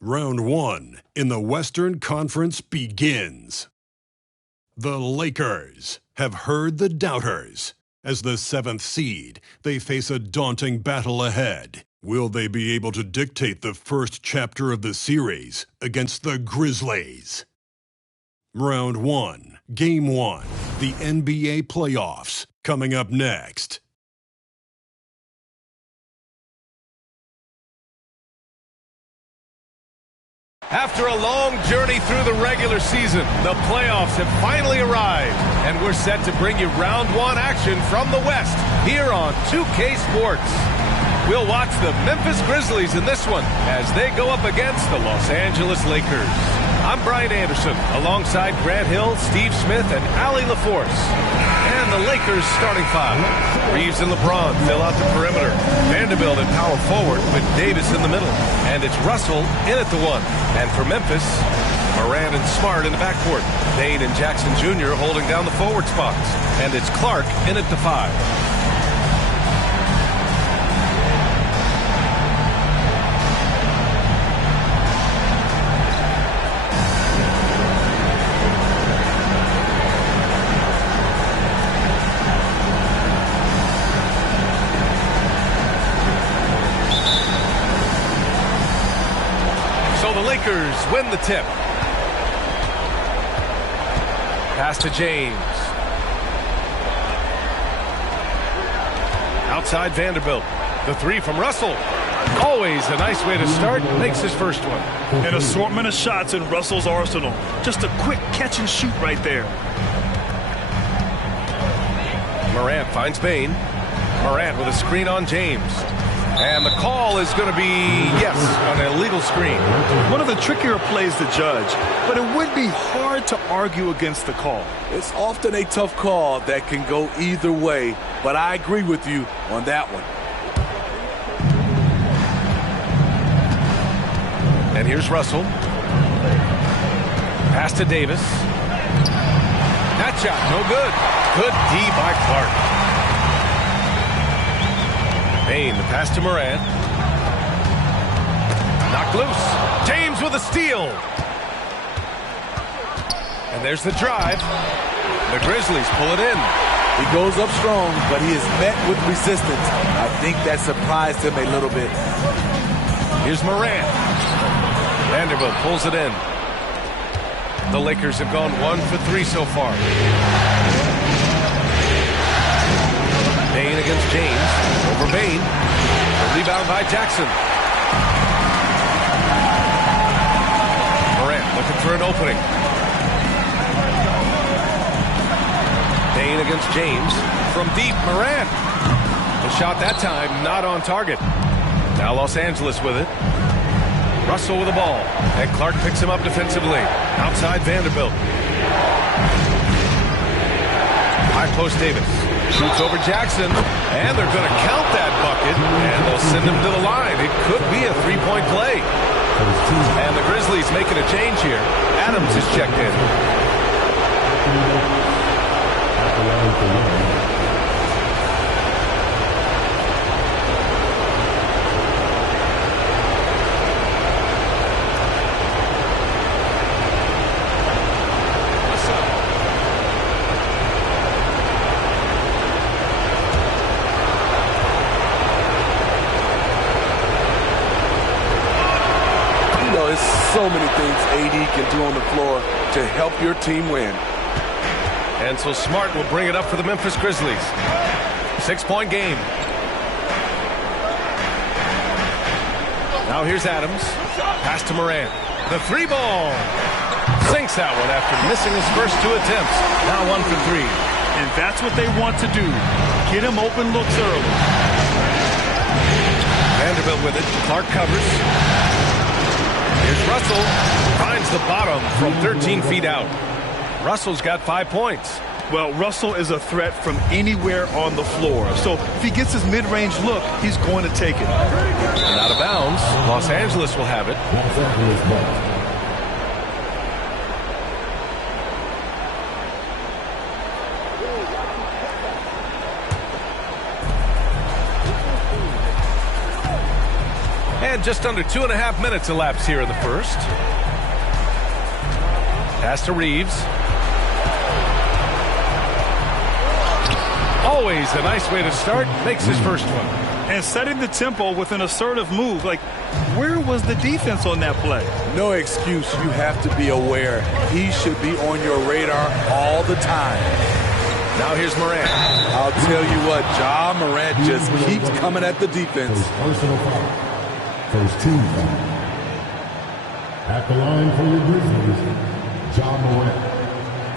Round 1 in the Western Conference begins. The Lakers have heard the doubters. As the 7th seed, they face a daunting battle ahead. Will they be able to dictate the first chapter of the series against the Grizzlies? Round 1, Game 1, the NBA playoffs, coming up next. After a long journey through the regular season, the playoffs have finally arrived, and we're set to bring you round 1 action from the West here on 2K Sports. We'll watch the Memphis Grizzlies in this one as they go up against the Los Angeles Lakers. I'm Brian Anderson, alongside Grant Hill, Steve Smith, and Allie LaForce. And the Lakers starting 5. Reeves and LeBron fill out the perimeter. Vanderbilt at power forward with Davis in the middle. And it's Russell in at the 1. And for Memphis, Morant and Smart in the backcourt. Payne and Jackson Jr. holding down the forward spots. And it's Clark in at the 5. Lakers win the tip. Pass to James. Outside Vanderbilt. The 3 from Russell. Always a nice way to start. Makes his first one. An assortment of shots in Russell's arsenal. Just a quick catch and shoot right there. Morant finds Payne. Morant with a screen on James. And the call is going to be, yes, an illegal screen. One of the trickier plays to judge, but it would be hard to argue against the call. It's often a tough call that can go either way, but I agree with you on that one. And here's Russell. Pass to Davis. That shot, no good. Good D by Clark. Payne, the pass to Morant. Knocked loose. James with a steal. And there's the drive. The Grizzlies pull it in. He goes up strong, but he is met with resistance. I think that surprised him a little bit. Here's Morant. Vanderbilt pulls it in. The Lakers have gone 1 for 3 so far. Payne against James. Over Payne. A rebound by Jackson. Morant looking for an opening. Payne against James. From deep, Morant. The shot that time not on target. Now Los Angeles with it. Russell with the ball. And Clark picks him up defensively. Outside Vanderbilt. High post Davis. Shoots over Jackson, and they're going to count that bucket, and they'll send him to the line. It could be a 3-point play. And the Grizzlies making a change here. Adams is checked in. So many things AD can do on the floor to help your team win. And so Smart will bring it up for the Memphis Grizzlies. 6-point game. Now here's Adams. Pass to Morant. The 3 ball. Sinks that one after missing his first 2 attempts. Now 1 for 3. And that's what they want to do. Get him open looks early. Vanderbilt with it. Clark covers. Here's Russell. Finds the bottom from 13 feet out. Russell's got 5 points. Well, Russell is a threat from anywhere on the floor. So if he gets his mid-range look, he's going to take it. And out of bounds. Los Angeles will have it. And just under 2.5 minutes elapsed here in the first. Pass to Reeves. Always a nice way to start. Makes his first one. And setting the tempo with an assertive move. Like, where was the defense on that play? No excuse. You have to be aware. He should be on your radar all the time. Now here's Morant. I'll tell you what, Ja Morant just keeps coming at the defense. Personal foul. First team foul. At the line for your Grizzlies, Ja Morant.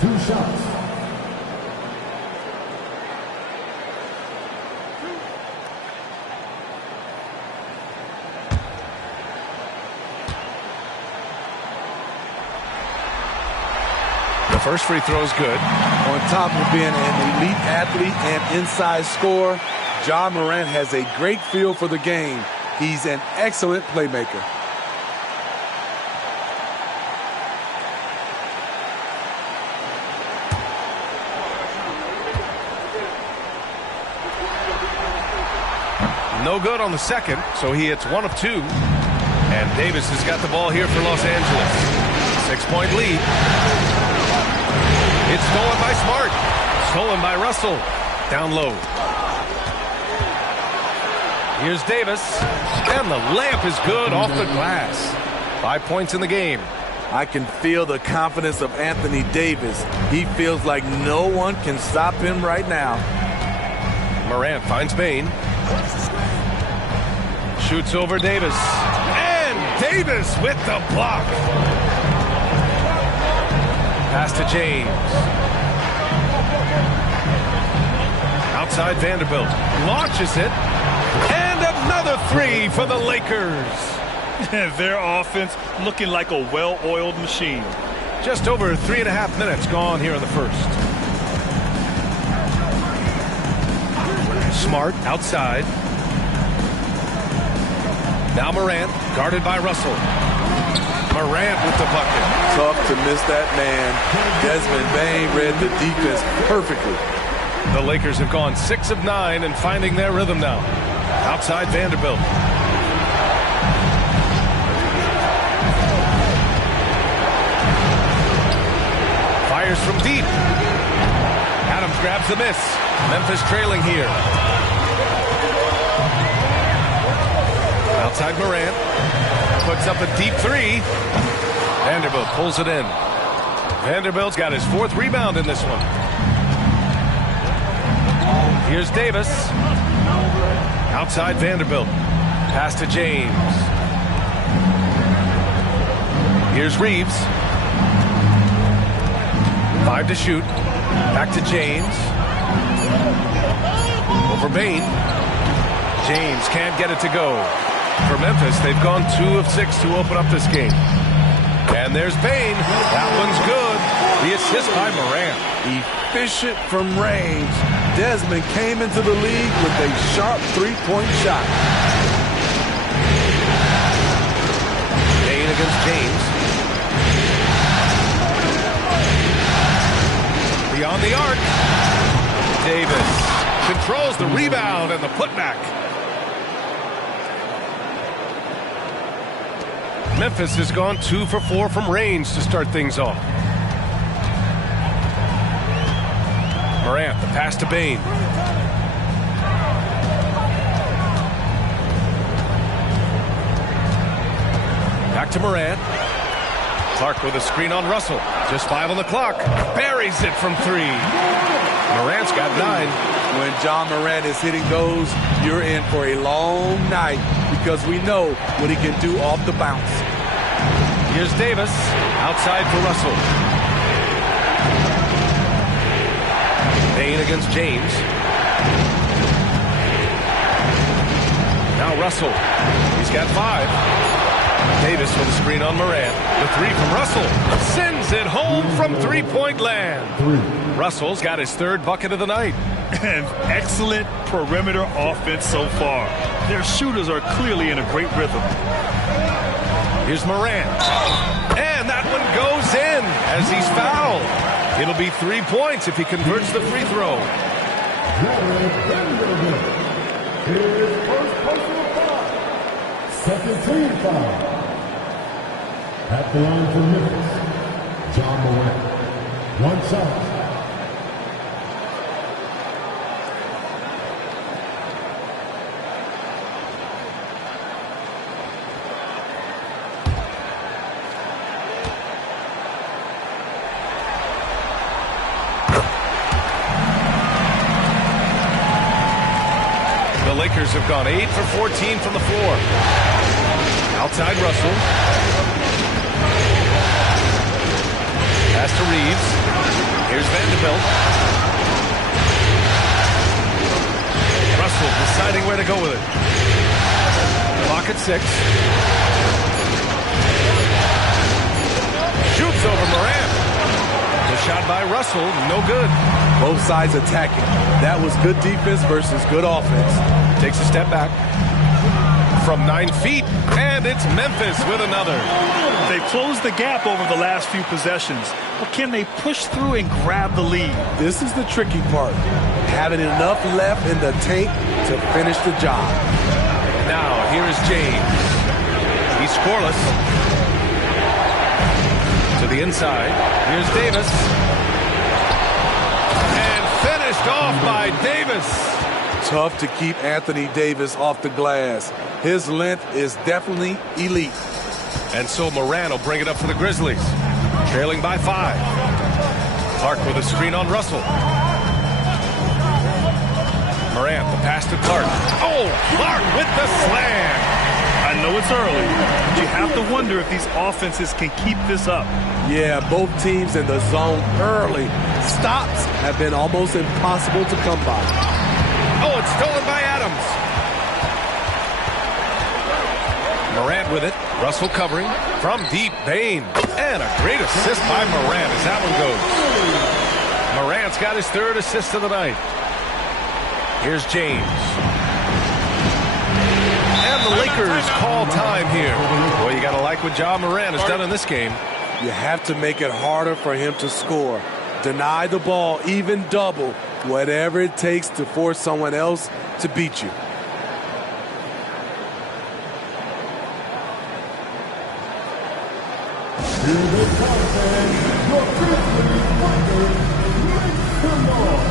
2 shots. First free throw is good. On top of being an elite athlete and inside scorer, Ja Morant has a great feel for the game. He's an excellent playmaker. No good on the second, so he hits 1 of 2. And Davis has got the ball here for Los Angeles. 6-point lead. It's stolen by Smart. Stolen by Russell. Down low. Here's Davis. And the layup is good off the glass. 5 points in the game. I can feel the confidence of Anthony Davis. He feels like no one can stop him right now. Morant finds Bain. Shoots over Davis. And Davis with the block. Pass to James. Outside Vanderbilt. Launches it. And another 3 for the Lakers. Their offense looking like a well-oiled machine. Just over 3.5 minutes gone here in the first. Smart outside. Now Morant, guarded by Russell. Morant with the bucket. Tough to miss that man. Desmond Bain read the defense perfectly. The Lakers have gone 6 of 9 and finding their rhythm now. Outside Vanderbilt. Fires from deep. Adams grabs the miss. Memphis trailing here. Outside Morant. Puts up a deep 3. Vanderbilt pulls it in. Vanderbilt's got his 4th rebound in this one. Here's Davis. Outside Vanderbilt. Pass to James. Here's Reeves. 5 to shoot. Back to James. Over Bain. James can't get it to go. For Memphis, they've gone 2 of 6 to open up this game. And there's Bain. That one's good. The assist by Morant. Efficient from range. Desmond came into the league with a sharp 3-point shot. Bain against James. Beyond the arc. Davis controls the rebound and the putback. Memphis has gone 2 for 4 from range to start things off. Morant, the pass to Bain. Back to Morant. Clark with a screen on Russell. Just 5 on the clock. Buries it from 3. Morant's got 9. When Ja Morant is hitting those, you're in for a long night because we know what he can do off the bounce. Here's Davis. Outside for Russell. Bain against James. Now Russell. He's got 5. Davis with a screen on Morant. The 3 from Russell. Sends it home from 3-point land. Russell's got his 3rd bucket of the night. And excellent perimeter offense so far. Their shooters are clearly in a great rhythm. Here's Morant. And that one goes in as he's fouled. It'll be 3 points if he converts the free throw. Second team foul. At the line for Memphis, John Morant. One shot. The Lakers have gone 8 for 14 from the floor. Outside Russell. Pass to Reeves. Here's Vanderbilt. Russell deciding where to go with it. Clock at 6. Shoots over Morant. The shot by Russell, no good. Both sides attacking. That was good defense versus good offense. Takes a step back from 9 feet, and it's Memphis with another. They've closed the gap over the last few possessions, but can they push through and grab the lead? This is the tricky part. Having enough left in the tank to finish the job. Now, here is James. He's scoreless. To the inside. Here's Davis. And finished off by Davis. Tough to keep Anthony Davis off the glass. His length is definitely elite. And so Morant will bring it up for the Grizzlies. Trailing by 5. Clark with a screen on Russell. Morant, the pass to Clark. Oh, Clark with the slam. I know it's early, but you have to wonder if these offenses can keep this up. Yeah, both teams in the zone early. Stops have been almost impossible to come by. Oh, it's stolen by Adams. Morant with it. Russell covering from deep. Bain. And a great assist by Morant as that one goes. Morant's got his 3rd assist of the night. Here's James. And the Lakers call time here. Well, you got to like what Ja Morant has done in this game. You have to make it harder for him to score. Deny the ball, even double, whatever it takes to force someone else to beat you. Here they come, fans. Your Grizzlies Lakers, make some noise.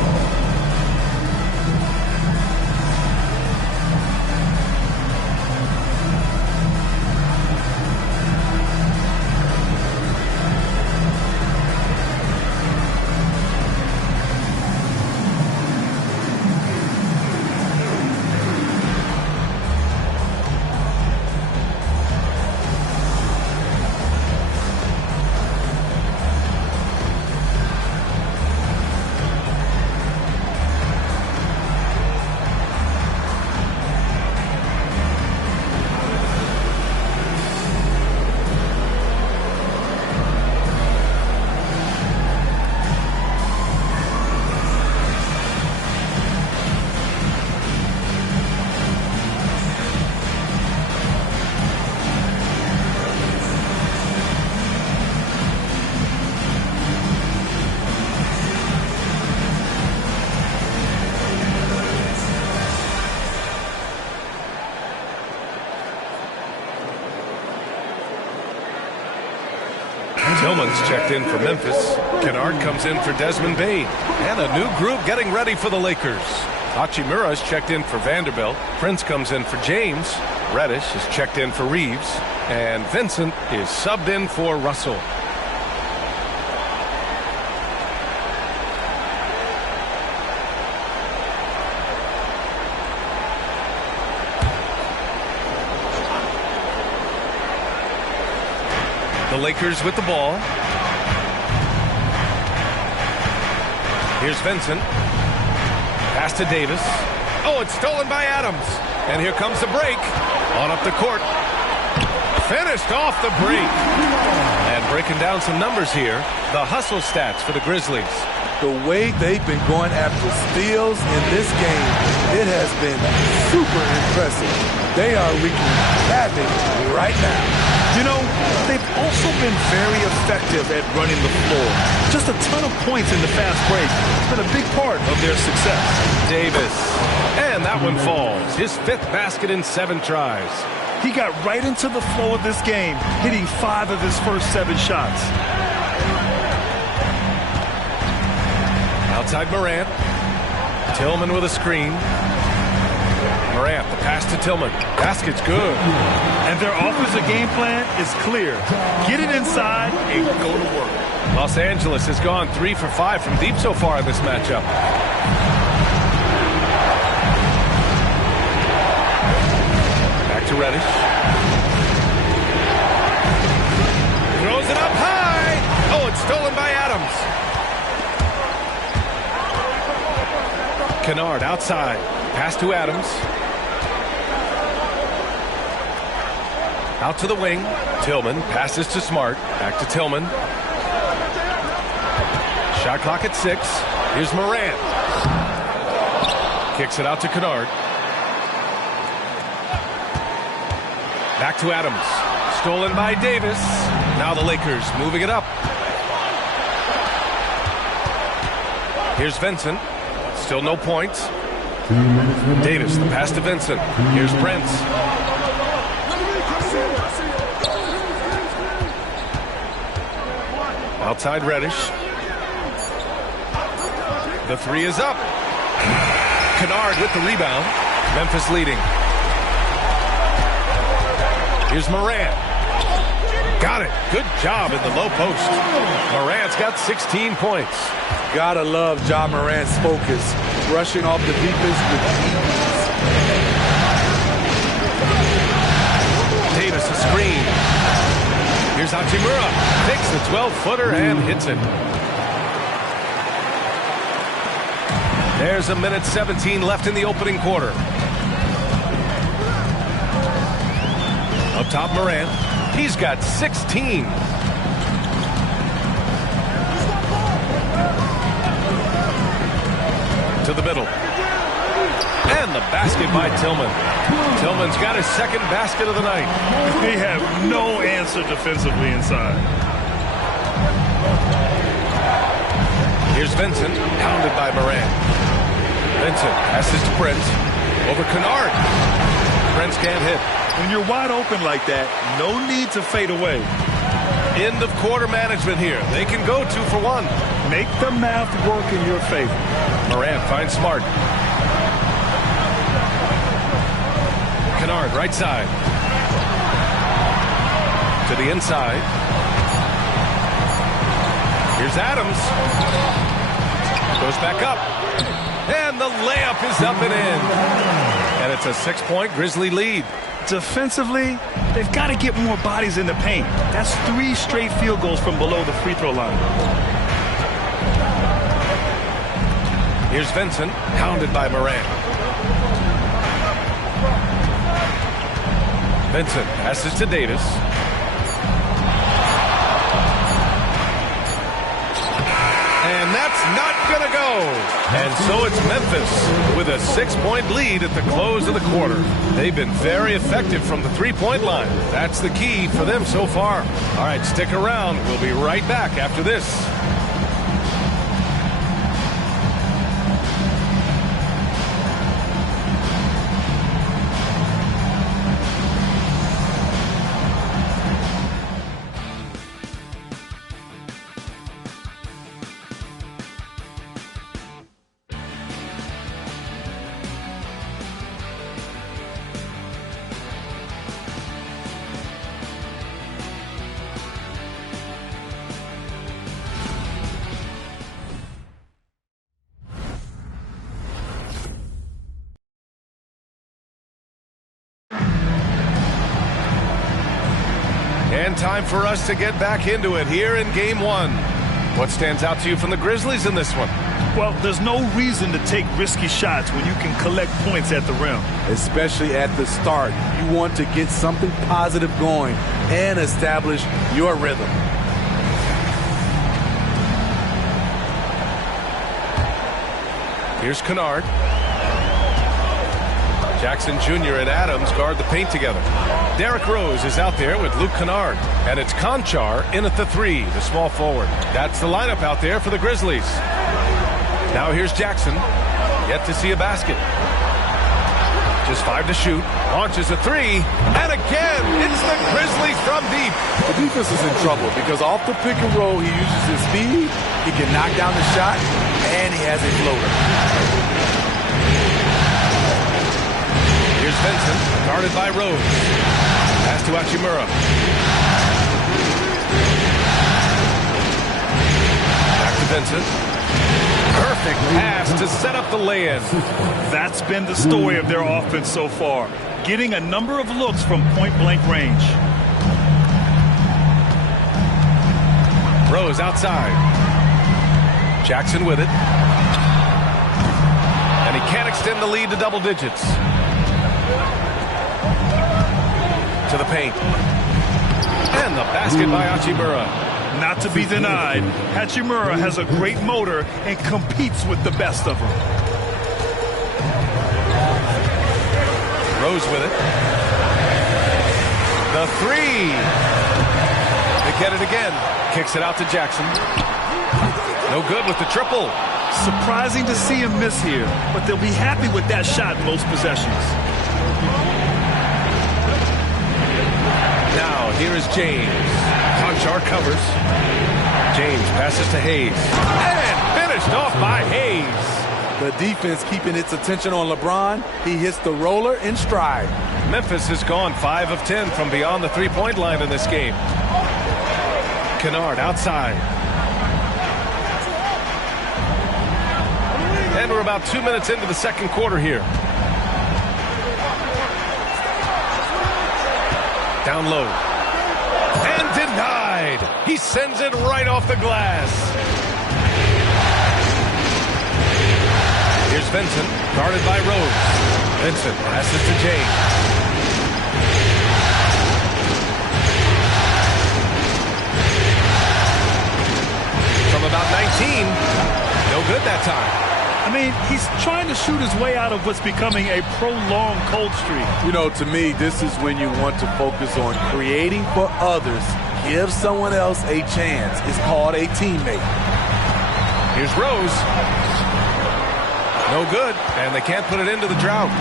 Tillman's checked in for Memphis. Kennard comes in for Desmond Bain. And a new group getting ready for the Lakers. Hachimura's checked in for Vanderbilt. Prince comes in for James. Reddish is checked in for Reeves. And Vincent is subbed in for Russell. The Lakers with the ball. Here's Vincent. Pass to Davis. Oh, it's stolen by Adams. And here comes the break. On up the court. Finished off the break. And breaking down some numbers here. The hustle stats for the Grizzlies. The way they've been going after steals in this game, it has been super impressive. They are wreaking havoc right now. You know, they've also been very effective at running the floor. Just a ton of points in the fast break. It's been a big part of their success. Davis. And that one falls. His 5th basket in 7 tries. He got right into the flow of this game, hitting 5 of his first 7 shots. Outside Morant. Tillman with a screen. Morant, the pass to Tillman. Basket's good. And their offensive game plan is clear. Get it inside and go to work. Los Angeles has gone 3 for 5 from deep so far in this matchup. Back to Reddish. Throws it up high. Oh, it's stolen by Adams. Kennard outside. Pass to Adams. Out to the wing. Tillman passes to Smart. Back to Tillman. Shot clock at 6. Here's Morant. Kicks it out to Kennard. Back to Adams. Stolen by Davis. Now the Lakers moving it up. Here's Vincent. Still no points. Davis, the pass to Vincent. Here's Brents. Outside Reddish. The 3 is up. Kennard with the rebound. Memphis leading. Here's Morant. Got it. Good job in the low post. Morant's got 16 points. Gotta love Ja Morant's focus, rushing off the defense with ease. Davis a screen. Here's Hachimura. Takes the 12-footer and hits it. There's a minute 17 left in the opening quarter. Up top, Morant. He's got 16. To the middle. And the basket by Tillman. Tillman's got his second basket of the night. They have no answer defensively inside. Here's Vincent, pounded by Morant. Vincent passes to Brent. Over Kennard. Brent can't hit. When you're wide open like that, no need to fade away. End of quarter management here. They can go 2 for 1. Make the math work in your favor. Morant finds Smart. Kennard, right side. To the inside. Here's Adams. Goes back up. And the layup is up and in. And it's a 6-point Grizzly lead. Defensively, they've got to get more bodies in the paint. That's 3 straight field goals from below the free throw line. Here's Vincent, pounded by Morant. Vincent passes to Davis. And that's not going to go. And so it's Memphis with a 6-point lead at the close of the quarter. They've been very effective from the 3-point line. That's the key for them so far. All right, stick around. We'll be right back after this. And time for us to get back into it here in Game 1. What stands out to you from the Grizzlies in this one? Well, there's no reason to take risky shots when you can collect points at the rim. Especially at the start. You want to get something positive going and establish your rhythm. Here's Kennard. Jackson Jr. and Adams guard the paint together. Derrick Rose is out there with Luke Kennard. And it's Conchar in at the 3, the small forward. That's the lineup out there for the Grizzlies. Now here's Jackson. Yet to see a basket. Just 5 to shoot. Launches a 3. And again, it's the Grizzlies from deep. The defense is in trouble because off the pick and roll, he uses his speed. He can knock down the shot, and he has a floater. Here's Vincent, guarded by Rose. Pass to Hachimura. Back to Vincent. Perfect pass to set up the lay-in. That's been the story of their offense so far, getting a number of looks from point-blank range. Rose outside. Jackson with it. And he can't extend the lead to double digits. To the paint. And the basket by Hachimura. Not to be denied, Hachimura has a great motor and competes with the best of them. Rose with it. The 3. They get it again. Kicks it out to Jackson. No good with the triple. Surprising to see him miss here, but they'll be happy with that shot most possessions. Now, here is James. Conchar covers. James passes to Hayes. And finished off by Hayes. The defense keeping its attention on LeBron. He hits the roller in stride. Memphis has gone 5 of 10 from beyond the three-point line in this game. Kennard outside. And we're about 2 minutes into the second quarter here. Down low. And denied. He sends it right off the glass. Here's Vincent, guarded by Rose. Vincent passes to James. From about 19. No good that time. I mean, he's trying to shoot his way out of what's becoming a prolonged cold streak. You know, to me, this is when you want to focus on creating for others. Give someone else a chance. It's called a teammate. Here's Rose. No good, and they can't put it into the drought.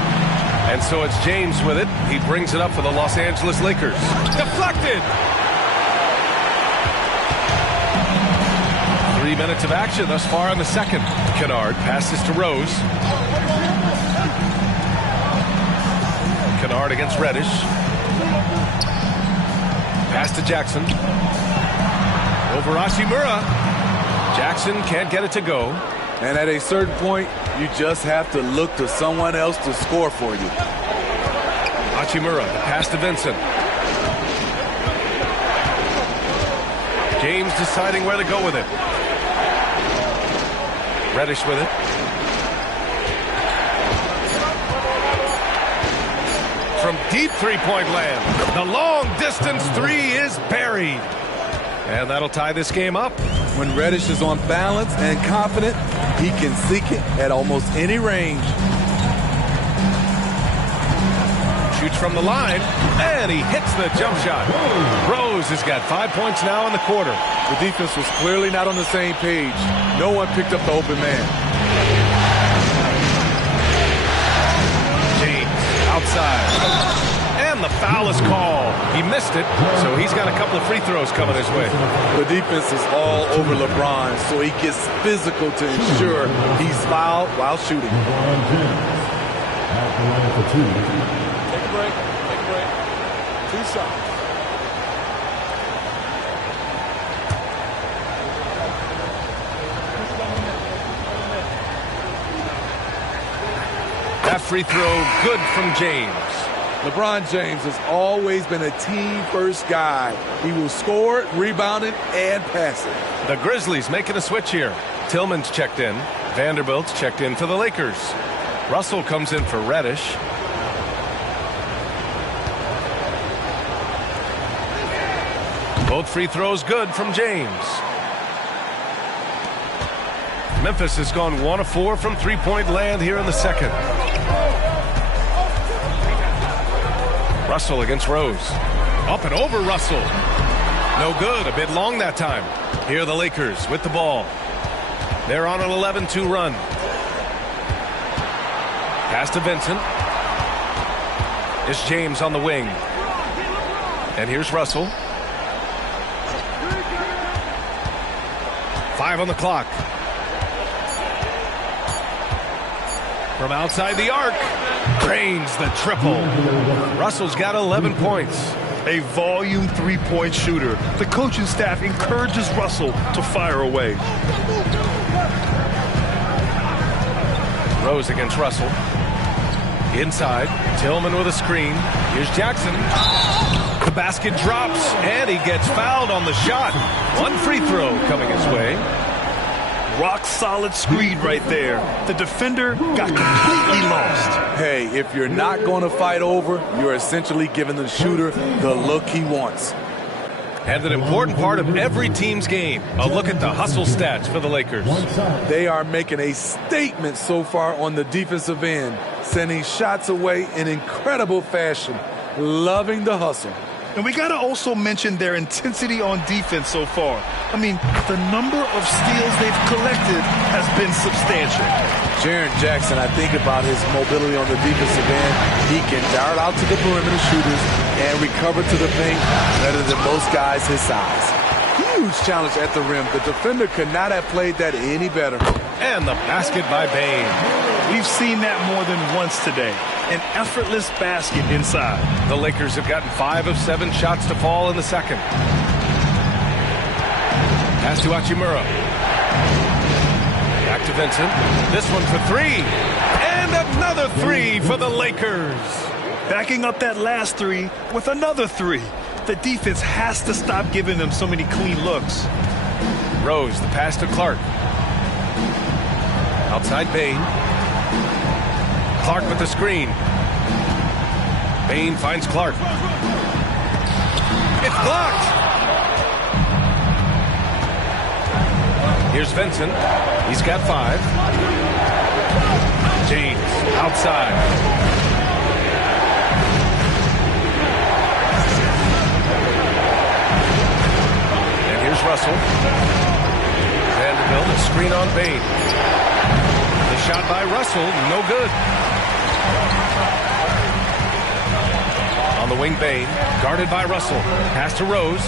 And so it's James with it. He brings it up for the Los Angeles Lakers. Deflected! 3 minutes of action thus far in the second. Kennard passes to Rose. Kennard against Reddish. Pass to Jackson. Over Hachimura. Jackson can't get it to go. And at a certain point, you just have to look to someone else to score for you. Hachimura, pass to Vincent. James deciding where to go with it. Reddish with it. From deep three-point land, the long-distance 3 is buried. And that'll tie this game up. When Reddish is on balance and confident, he can seek it at almost any range. Shoots from the line, and he hits the jump shot. Rose has got 5 points now in the quarter. The defense was clearly not on the same page. No one picked up the open man. James outside. And the foul is called. He missed it, so he's got a couple of free throws coming his way. The defense is all over LeBron, so he gets physical to ensure he's fouled while shooting. LeBron James at the line for 2. Take a break. Take a break. 2 shots. That free throw good from James. LeBron James has always been a team-first guy. He will score, rebound it, and pass it. The Grizzlies making a switch here. Tillman's checked in. Vanderbilt's checked in for the Lakers. Russell comes in for Reddish. Both free throws good from James. Memphis has gone 1 of 4 from three-point land here in the second. Russell against Rose. Up and over Russell. No good. A bit long that time. Here are the Lakers with the ball. They're on an 11-2 run. Pass to Vincent. It's James on the wing. And here's Russell. 5 on the clock. From outside the arc, drains the triple. Russell's got 11 points. A volume three-point shooter. The coaching staff encourages Russell to fire away. Rose against Russell. Inside, Tillman with a screen. Here's Jackson. The basket drops, and he gets fouled on the shot. One free throw coming his way. Rock solid screen right there. The defender got completely lost. Hey, if you're not going to fight over, you're essentially giving the shooter the look he wants. And an important part of every team's game. A look at the hustle stats for the Lakers. They are making a statement so far on the defensive end, sending shots away in incredible fashion. Loving the hustle. And we got to also mention their intensity on defense so far. I mean, the number of steals they've collected has been substantial. Jaren Jackson, I think about his mobility on the defensive end. He can dart out to the perimeter shooters and recover to the paint better than most guys his size. Huge challenge at the rim. The defender could not have played that any better. And the basket by Bane. We've seen that more than once today. An effortless basket inside. The Lakers have gotten 5 of 7 shots to fall in the second. Pass to Hachimura. Back to Vincent. This one for 3. And another 3 for the Lakers. Backing up that last 3 with another 3. The defense has to stop giving them so many clean looks. Rose, the pass to Clark. Outside Bane. Clark with the screen. Bane finds Clark. It's blocked. Here's Vincent. He's got 5. James outside. And here's Russell. Vanderbilt, a screen on Bane. The shot by Russell, no good. On the wing, Bane, guarded by Russell. Pass to Rose.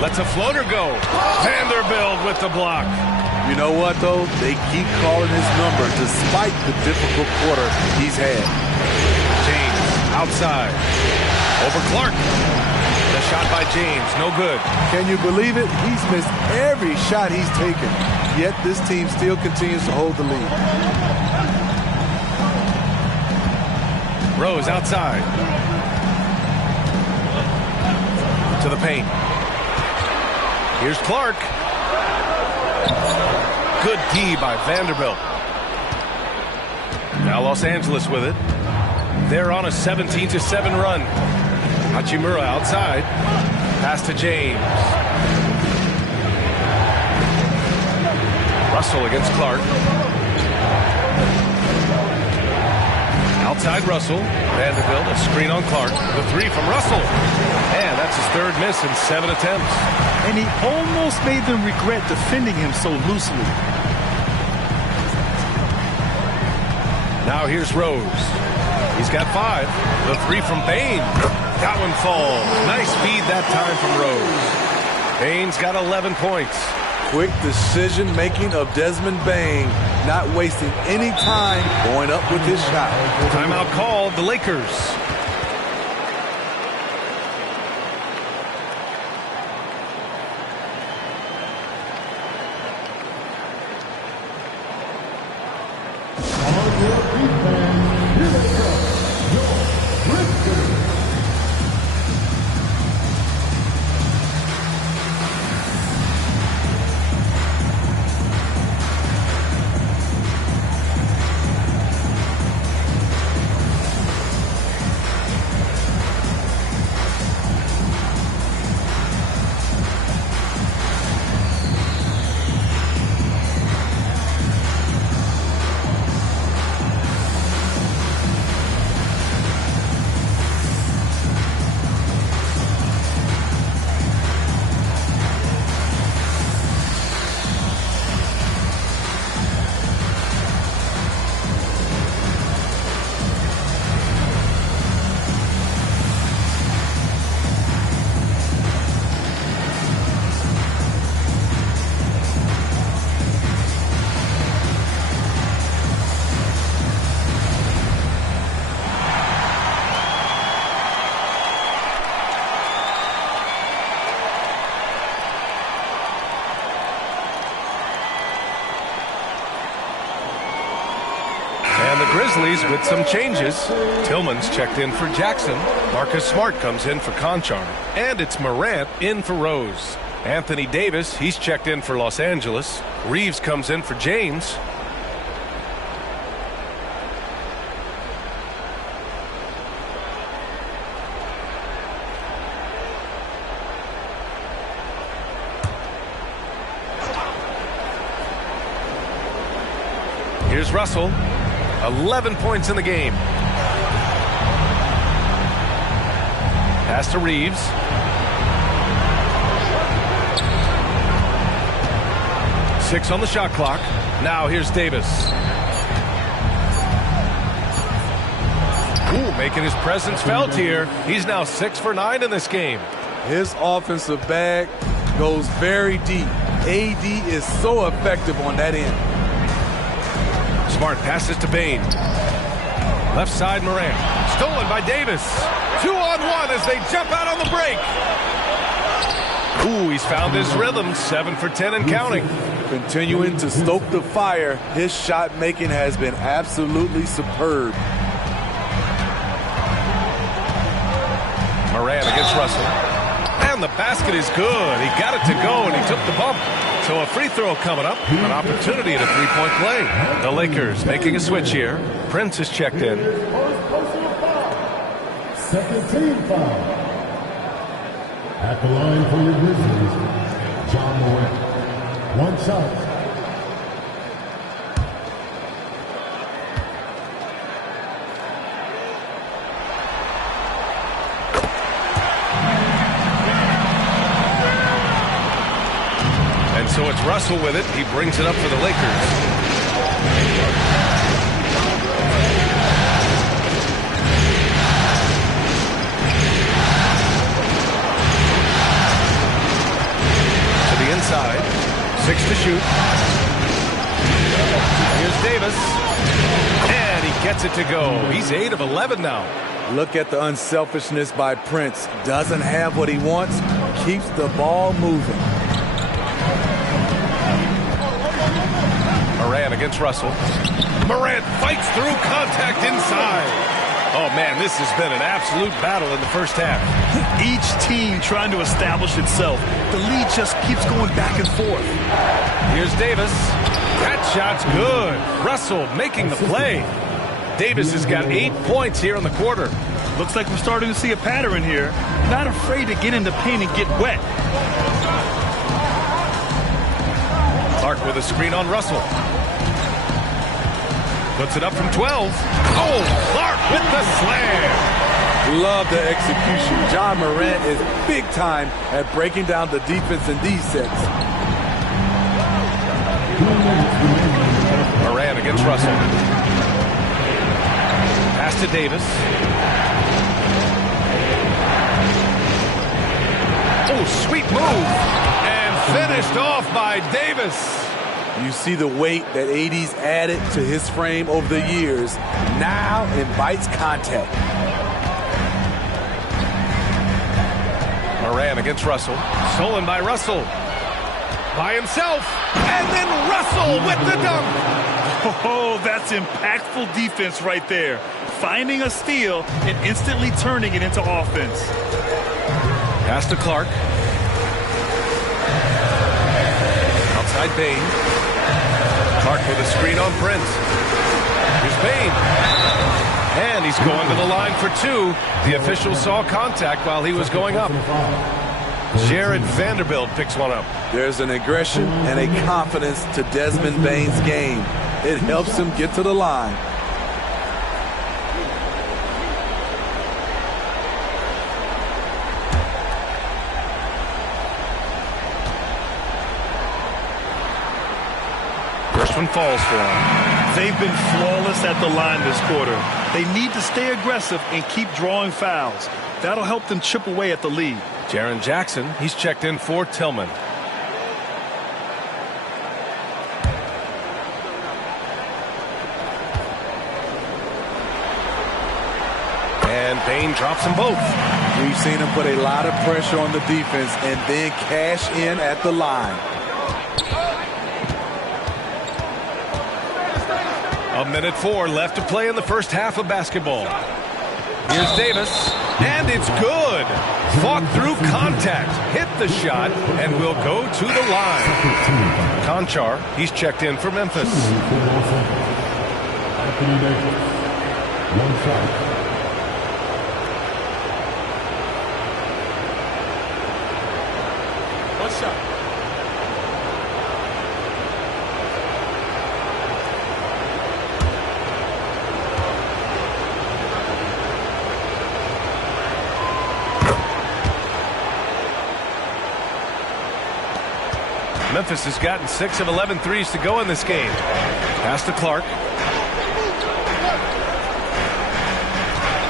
Lets a floater go. Vanderbilt with the block. You know what, though? They keep calling his number despite the difficult quarter he's had. James outside. Over Clark. The shot by James, no good. Can you believe it? He's missed every shot he's taken. Yet this team still continues to hold the lead. Rose outside. To the paint. Here's Clark. Good D by Vanderbilt. Now Los Angeles with it. They're on a 17-7 run. Hachimura outside. Pass to James. Russell against Clark. Outside Russell. Vanderbilt, a screen on Clark. The 3 from Russell. And that's his 3rd miss in 7 attempts. And he almost made them regret defending him so loosely. Now here's Rose. He's got 5. The 3 from Bane. That one falls. Nice feed that time from Rose. Bane's got 11 points. Quick decision-making of Desmond Bane, not wasting any time going up with his shot. Timeout called, the Lakers. Grizzlies with some changes. Tillman's checked in for Jackson. Marcus Smart comes in for Conchar. And it's Morant in for Rose. Anthony Davis, he's checked in for Los Angeles. Reeves comes in for James. Here's Russell. 11 points in the game. Pass to Reeves. Six on the shot clock. Now here's Davis. Ooh, making his presence felt here. He's now 6 for 9 in this game. His offensive bag goes very deep. AD is so effective on that end. Smart passes to Bain. Left side Morant. Stolen by Davis. 2-on-1 as they jump out on the break. Ooh, he's found his rhythm. 7 for 10 and counting. Continuing to stoke the fire, his shot making has been absolutely superb. Morant against Russell. And the basket is good. He got it to go and he took the bump. So a free throw coming up. An opportunity at a three-point play. The Lakers making a switch here. Prince is checked in. Second team foul. At the line for your Grizzlies, John Morant. One shot. And so it's Russell with it. He brings it up for the Lakers. Inside. 6 to shoot. Here's Davis. And he gets it to go. He's 8 of 11 now. Look at the unselfishness by Prince. Doesn't have what he wants. Keeps the ball moving. Morant against Russell. Morant fights through contact inside. Oh, man, this has been an absolute battle in the first half. Each team trying to establish itself. The lead just keeps going back and forth. Here's Davis. That shot's good. Russell making the play. Davis has got 8 points here in the quarter. Looks like we're starting to see a pattern here. Not afraid to get in the paint and get wet. Clark with a screen on Russell. Puts it up from 12. Oh, Clark with the slam. Love the execution. John Morant is big time at breaking down the defense in these sets. Morant against Russell. Pass to Davis. Oh, sweet move. And finished off by Davis. You see the weight that AD's added to his frame over the years. Now invites contact. Morant against Russell. Stolen by Russell. By himself. And then Russell with the dunk. Oh, that's impactful defense right there. Finding a steal and instantly turning it into offense. Pass to Clark. Outside Bain. Clark with a screen on Prince. Here's Bain. And he's going to the line for 2. The official saw contact while he was going up. Jared Vanderbilt picks one up. There's an aggression and a confidence to Desmond Bain's game. It helps him get to the line. First one falls for him. They've been flawless at the line this quarter. They need to stay aggressive and keep drawing fouls. That'll help them chip away at the lead. Jaren Jackson, he's checked in for Tillman. And Bain drops them both. We've seen him put a lot of pressure on the defense and then cash in at the line. 1:04 left to play in the first half of basketball. Here's Davis, and it's good. Fought through contact, hit the shot, and will go to the line. Conchar, he's checked in for Memphis. One shot. Memphis has gotten 6 of 11 threes to go in this game. Pass to Clark.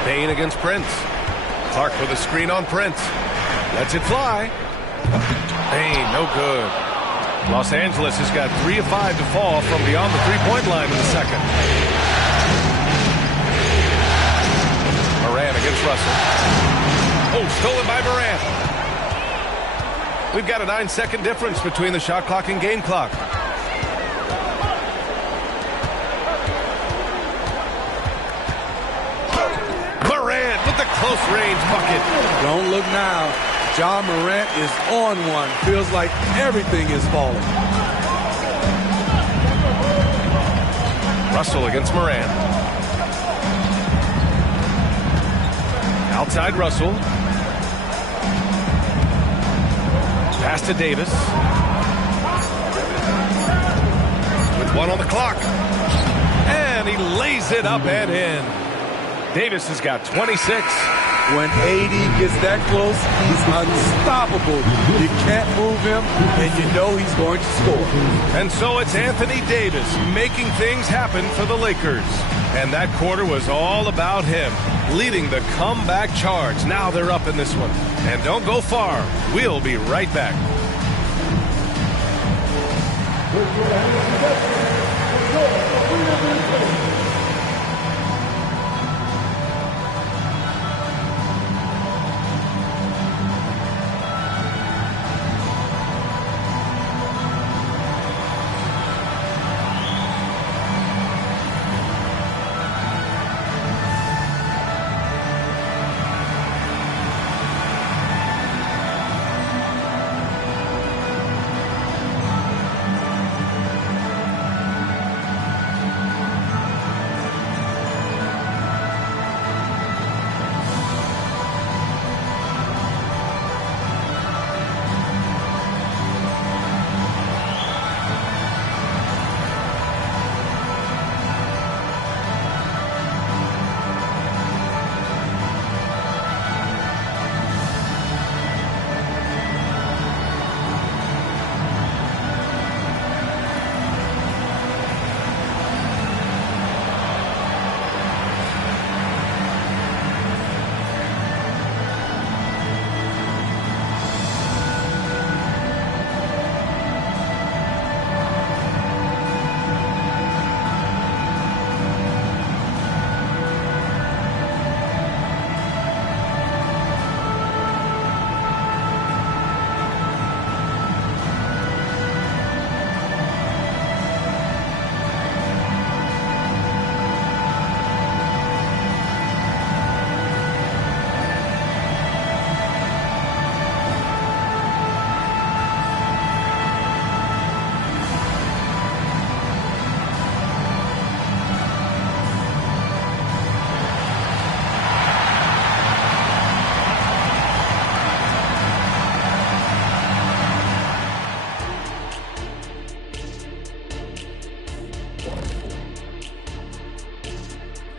Payne against Prince. Clark with a screen on Prince. Lets it fly. Payne, no good. Los Angeles has got 3 of 5 to fall from beyond the three-point line in the second. Moran against Russell. Oh, stolen by Moran. We've got a 9-second difference between the shot clock and game clock. Morant with the close range bucket. Don't look now. Ja Morant is on one. Feels like everything is falling. Russell against Morant. Outside Russell. Pass to Davis. With 1 on the clock. And he lays it up and in. Davis has got 26. When AD gets that close, he's unstoppable. You can't move him, and you know he's going to score. And so it's Anthony Davis making things happen for the Lakers. And that quarter was all about him, leading the comeback charge. Now they're up in this one. And don't go far. We'll be right back.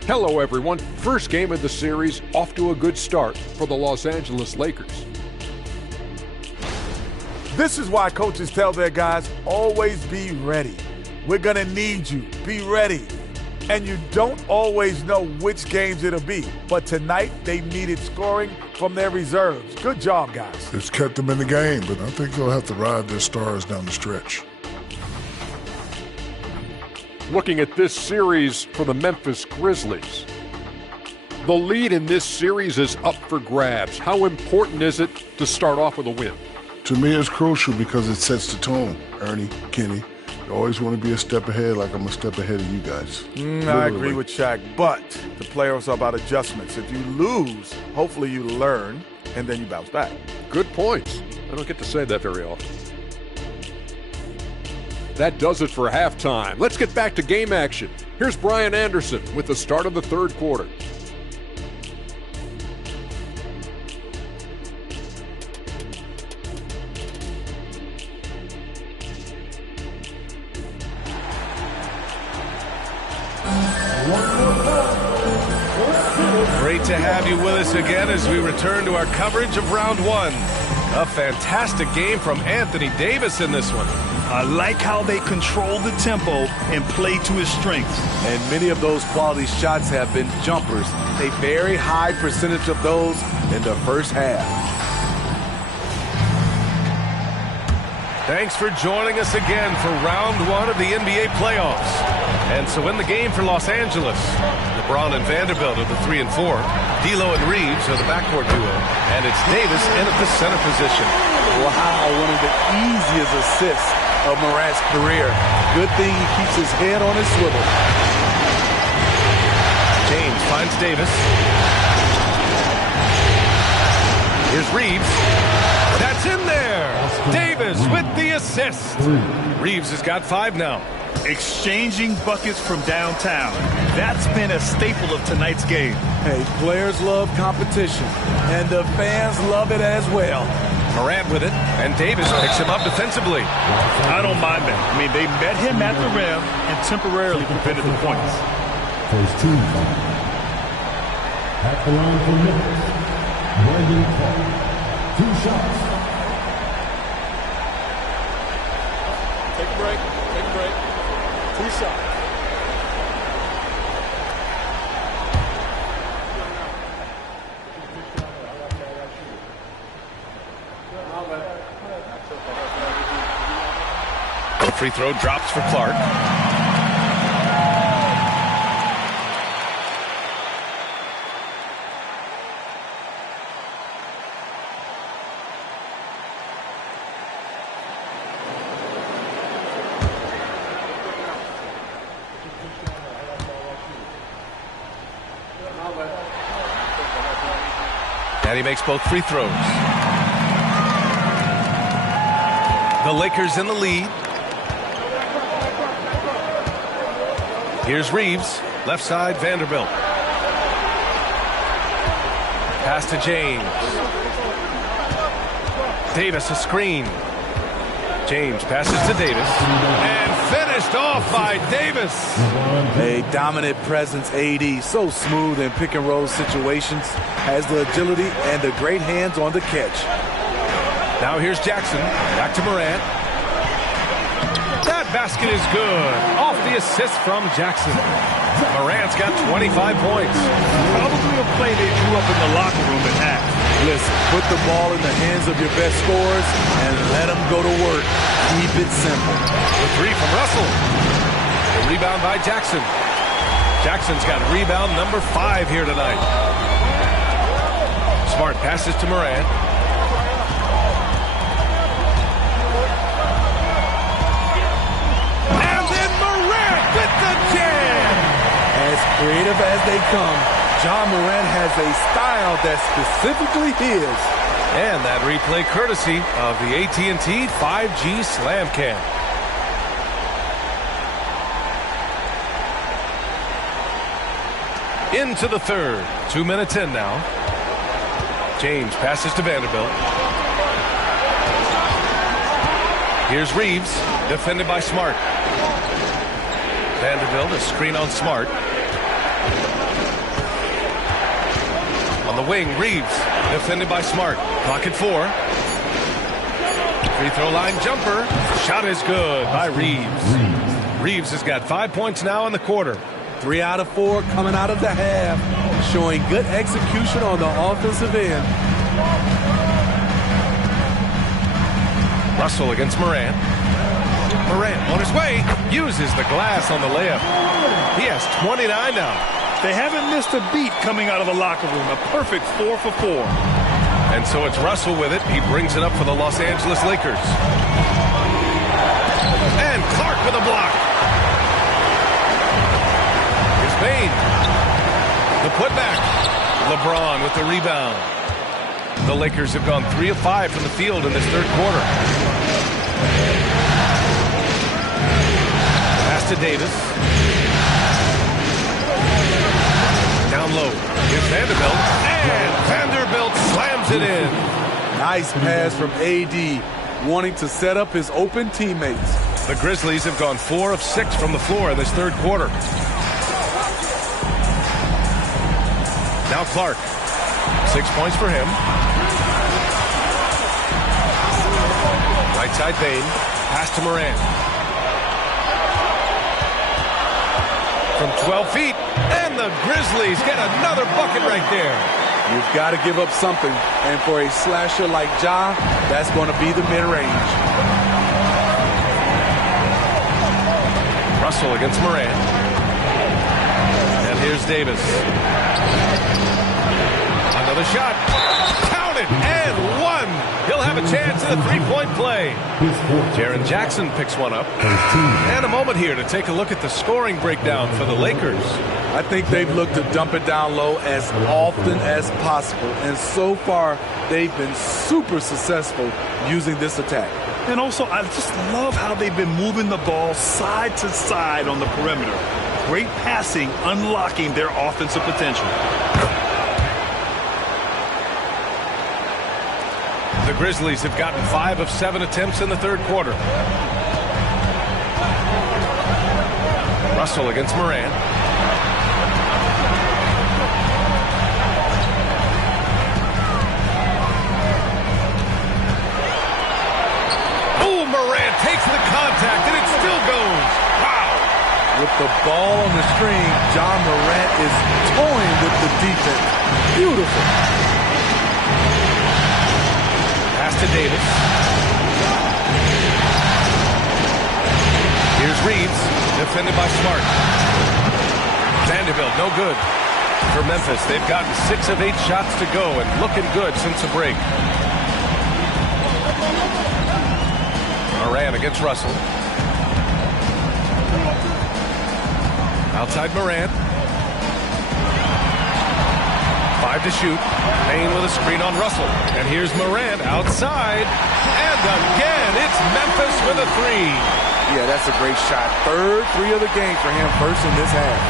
Hello, everyone. First game of the series, off to a good start for the Los Angeles Lakers. This is why coaches tell their guys, always be ready. We're going to need you. Be ready. And you don't always know which games it'll be. But tonight, they needed scoring from their reserves. Good job, guys. It's kept them in the game, but I think they'll have to ride their stars down the stretch. Looking at this series for the Memphis Grizzlies. The lead in this series is up for grabs. How important is it to start off with a win? To me, it's crucial because it sets the tone, Ernie, Kenny. You always want to be a step ahead, like I'm a step ahead of you guys. I agree with Shaq, but the playoffs are about adjustments. If you lose, hopefully you learn, and then you bounce back. Good points. I don't get to say that very often. That does it for halftime. Let's get back to game action. Here's Brian Anderson with the start of the third quarter. Great to have you with us again as we return to our coverage of round one. A fantastic game from Anthony Davis in this one. I like how they control the tempo and play to his strengths. And many of those quality shots have been jumpers. A very high percentage of those in the first half. Thanks for joining us again for round one of the NBA playoffs. And so in the game for Los Angeles, LeBron and Vanderbilt are the 3 and 4. D'Lo and Reeves are the backcourt duo. And it's Davis in at the center position. Wow, one of the easiest assists of Morant's career. Good thing he keeps his head on his swivel. James finds Davis. Here's Reeves. That's in there. Davis with the assist. Reeves has got 5 now. Exchanging buckets from downtown. That's been a staple of tonight's game. Hey, players love competition, and the fans love it as well. Morant with it, and Davis picks him up defensively. I don't mind that. I mean, they met him at the rim and temporarily prevented the points. First team foul. At the line for Memphis, Brandon Clark. 2 shots. Take a break. 2 shots. The free throw drops for Clark. And he makes both free throws. The Lakers in the lead. Here's Reeves, left side, Vanderbilt. Pass to James. Davis, a screen. James passes to Davis. And finished off by Davis. A dominant presence, AD. So smooth in pick and roll situations. Has the agility and the great hands on the catch. Now here's Jackson. Back to Morant. That basket is good. Off the assist from Jackson. Morant's got 25 points. Probably a play they drew up in the locker room at half. Listen, put the ball in the hands of your best scorers and let them go to work. Keep it simple. The 3 from Russell. The rebound by Jackson. Jackson's got rebound number 5 here tonight. Smart passes to Morant. And then Morant with the jam. As creative as they come, Ja Morant has a style that's specifically his. And that replay courtesy of the AT&T 5G Slam Cam. Into the third. 2 minutes in now. James passes to Vanderbilt. Here's Reeves, defended by Smart. Vanderbilt, a screen on Smart. On the wing, Reeves, defended by Smart. Clock at 4. Free throw line jumper. Shot is good by Reeves. Reeves has got 5 points now in the quarter. 3 out of 4 coming out of the half, showing good execution on the offensive end. Russell against Morant. Morant on his way, uses the glass on the layup. He has 29 now. They haven't missed a beat coming out of the locker room. A perfect 4 for 4. And so it's Russell with it. He brings it up for the Los Angeles Lakers. And Clark with a block. Here's Bain. The putback. LeBron with the rebound. The Lakers have gone 3 of 5 from the field in this third quarter. Pass to Davis. Down low. Here's Vanderbilt. And Vanderbilt slams it in. Nice pass from AD, wanting to set up his open teammates. The Grizzlies have gone 4 of 6 from the floor in this third quarter. Now Clark. 6 points for him. Right side Bain. Pass to Morant. From 12 feet. And the Grizzlies get another bucket right there. You've got to give up something. And for a slasher like Ja, that's going to be the mid-range. Russell against Morant. And here's Davis. Another shot. Counted and one. He'll have a chance at a three-point play. Jaren Jackson picks one up. And a moment here to take a look at the scoring breakdown for the Lakers. I think they've looked to dump it down low as often as possible. And so far, they've been super successful using this attack. And also, I just love how they've been moving the ball side to side on the perimeter. Great passing, unlocking their offensive potential. The Grizzlies have gotten 5 of 7 attempts in the third quarter. Russell against Morant. Oh, Morant takes the contact and it still goes. Wow. With the ball on the string, John Morant is toying with the defense. Beautiful. Pass to Davis. Here's Reeves, defended by Smart. Vanderbilt, no good. For Memphis, they've gotten 6 of 8 shots to go and looking good since the break. Morant against Russell. Outside Morant. 5 to shoot. Payne with a screen on Russell. And here's Morant outside. And again, it's Memphis with a 3. Yeah, that's a great shot. Third 3 of the game for him, first in this half.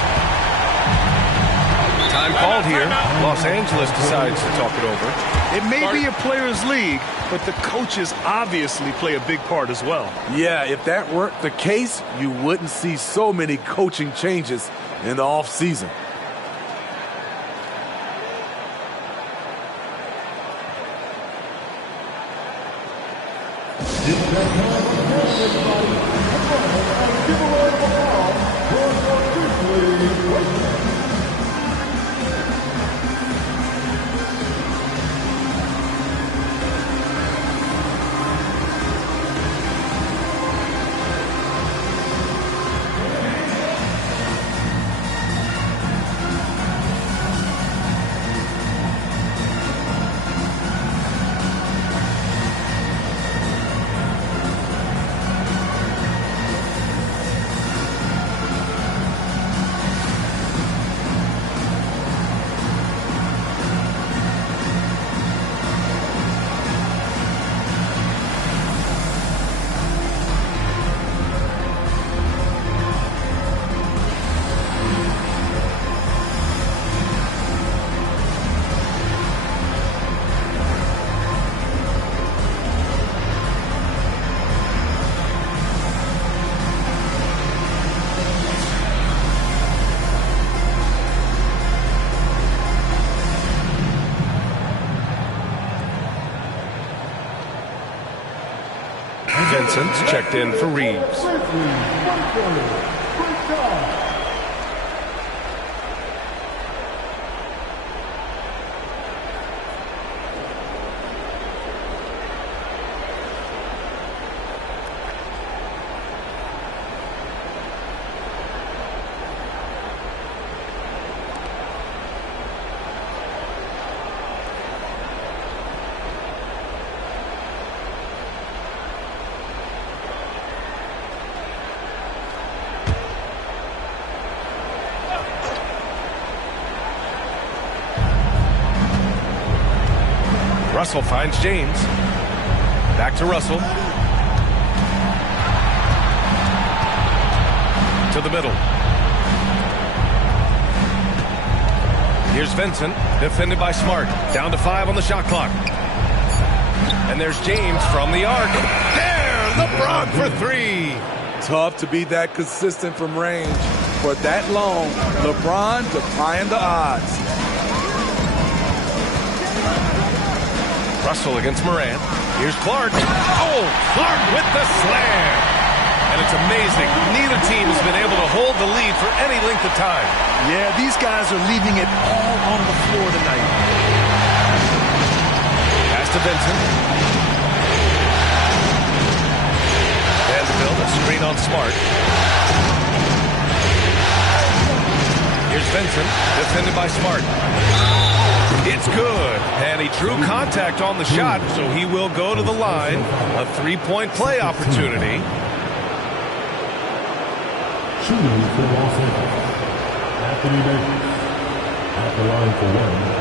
Time called here. Los Angeles decides to talk it over. It may be a players' league, but the coaches obviously play a big part as well. Yeah, if that weren't the case, you wouldn't see so many coaching changes in the offseason. Vincent's checked in for Reeves. Russell finds James. Back to Russell. To the middle. Here's Vincent, defended by Smart. Down to 5 on the shot clock. And there's James from the arc. There, LeBron for 3. Tough to be that consistent from range for that long. LeBron defying the odds. Russell against Morant. Here's Clark. Oh, Clark with the slam. And it's amazing. Neither team has been able to hold the lead for any length of time. Yeah, these guys are leaving it all on the floor tonight. Pass to Vincent. Vanderbilt, a screen on Smart. Here's Vincent, defended by Smart. It's good, and he drew contact on the shot, so he will go to the line. A 3-point play opportunity. Shooting for Los Angeles, Anthony Davis at the line for 1.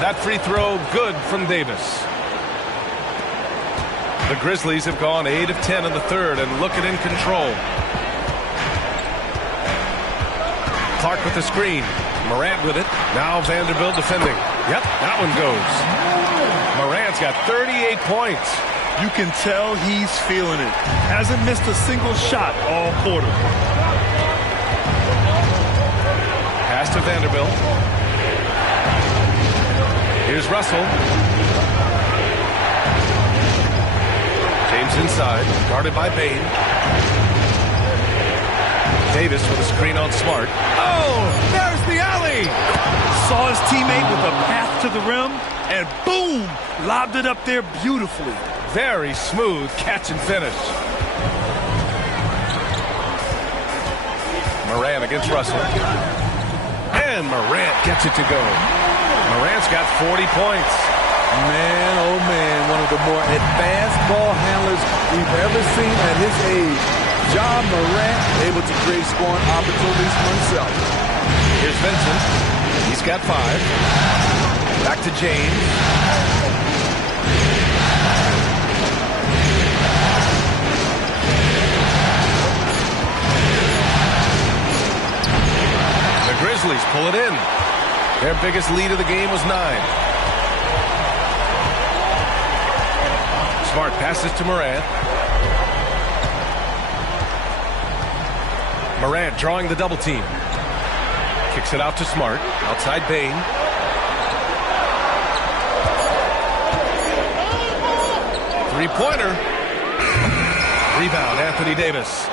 That free throw good from Davis. The Grizzlies have gone 8 of 10 in the third and looking in control. Clark with the screen. Morant with it. Now Vanderbilt defending. Yep, that one goes. Morant's got 38 points. You can tell he's feeling it. Hasn't missed a single shot all quarter. Pass to Vanderbilt. Here's Russell. James inside, guarded by Bain. Davis with a screen on Smart. Oh, there's the alley! Saw his teammate with a path to the rim, and boom! Lobbed it up there beautifully. Very smooth catch and finish. Morant against Russell. And Morant gets it to go. Morant's got 40 points. Man, oh man, one of the more advanced ball handlers we've ever seen at his age. Ja Morant able to create scoring opportunities for himself. Here's Vincent. He's got 5. Back to James. The Grizzlies pull it in. Their biggest lead of the game was 9. Smart passes to Morant. Morant drawing the double team. Kicks it out to Smart. Outside Bain. Three-pointer. Rebound, Anthony Davis.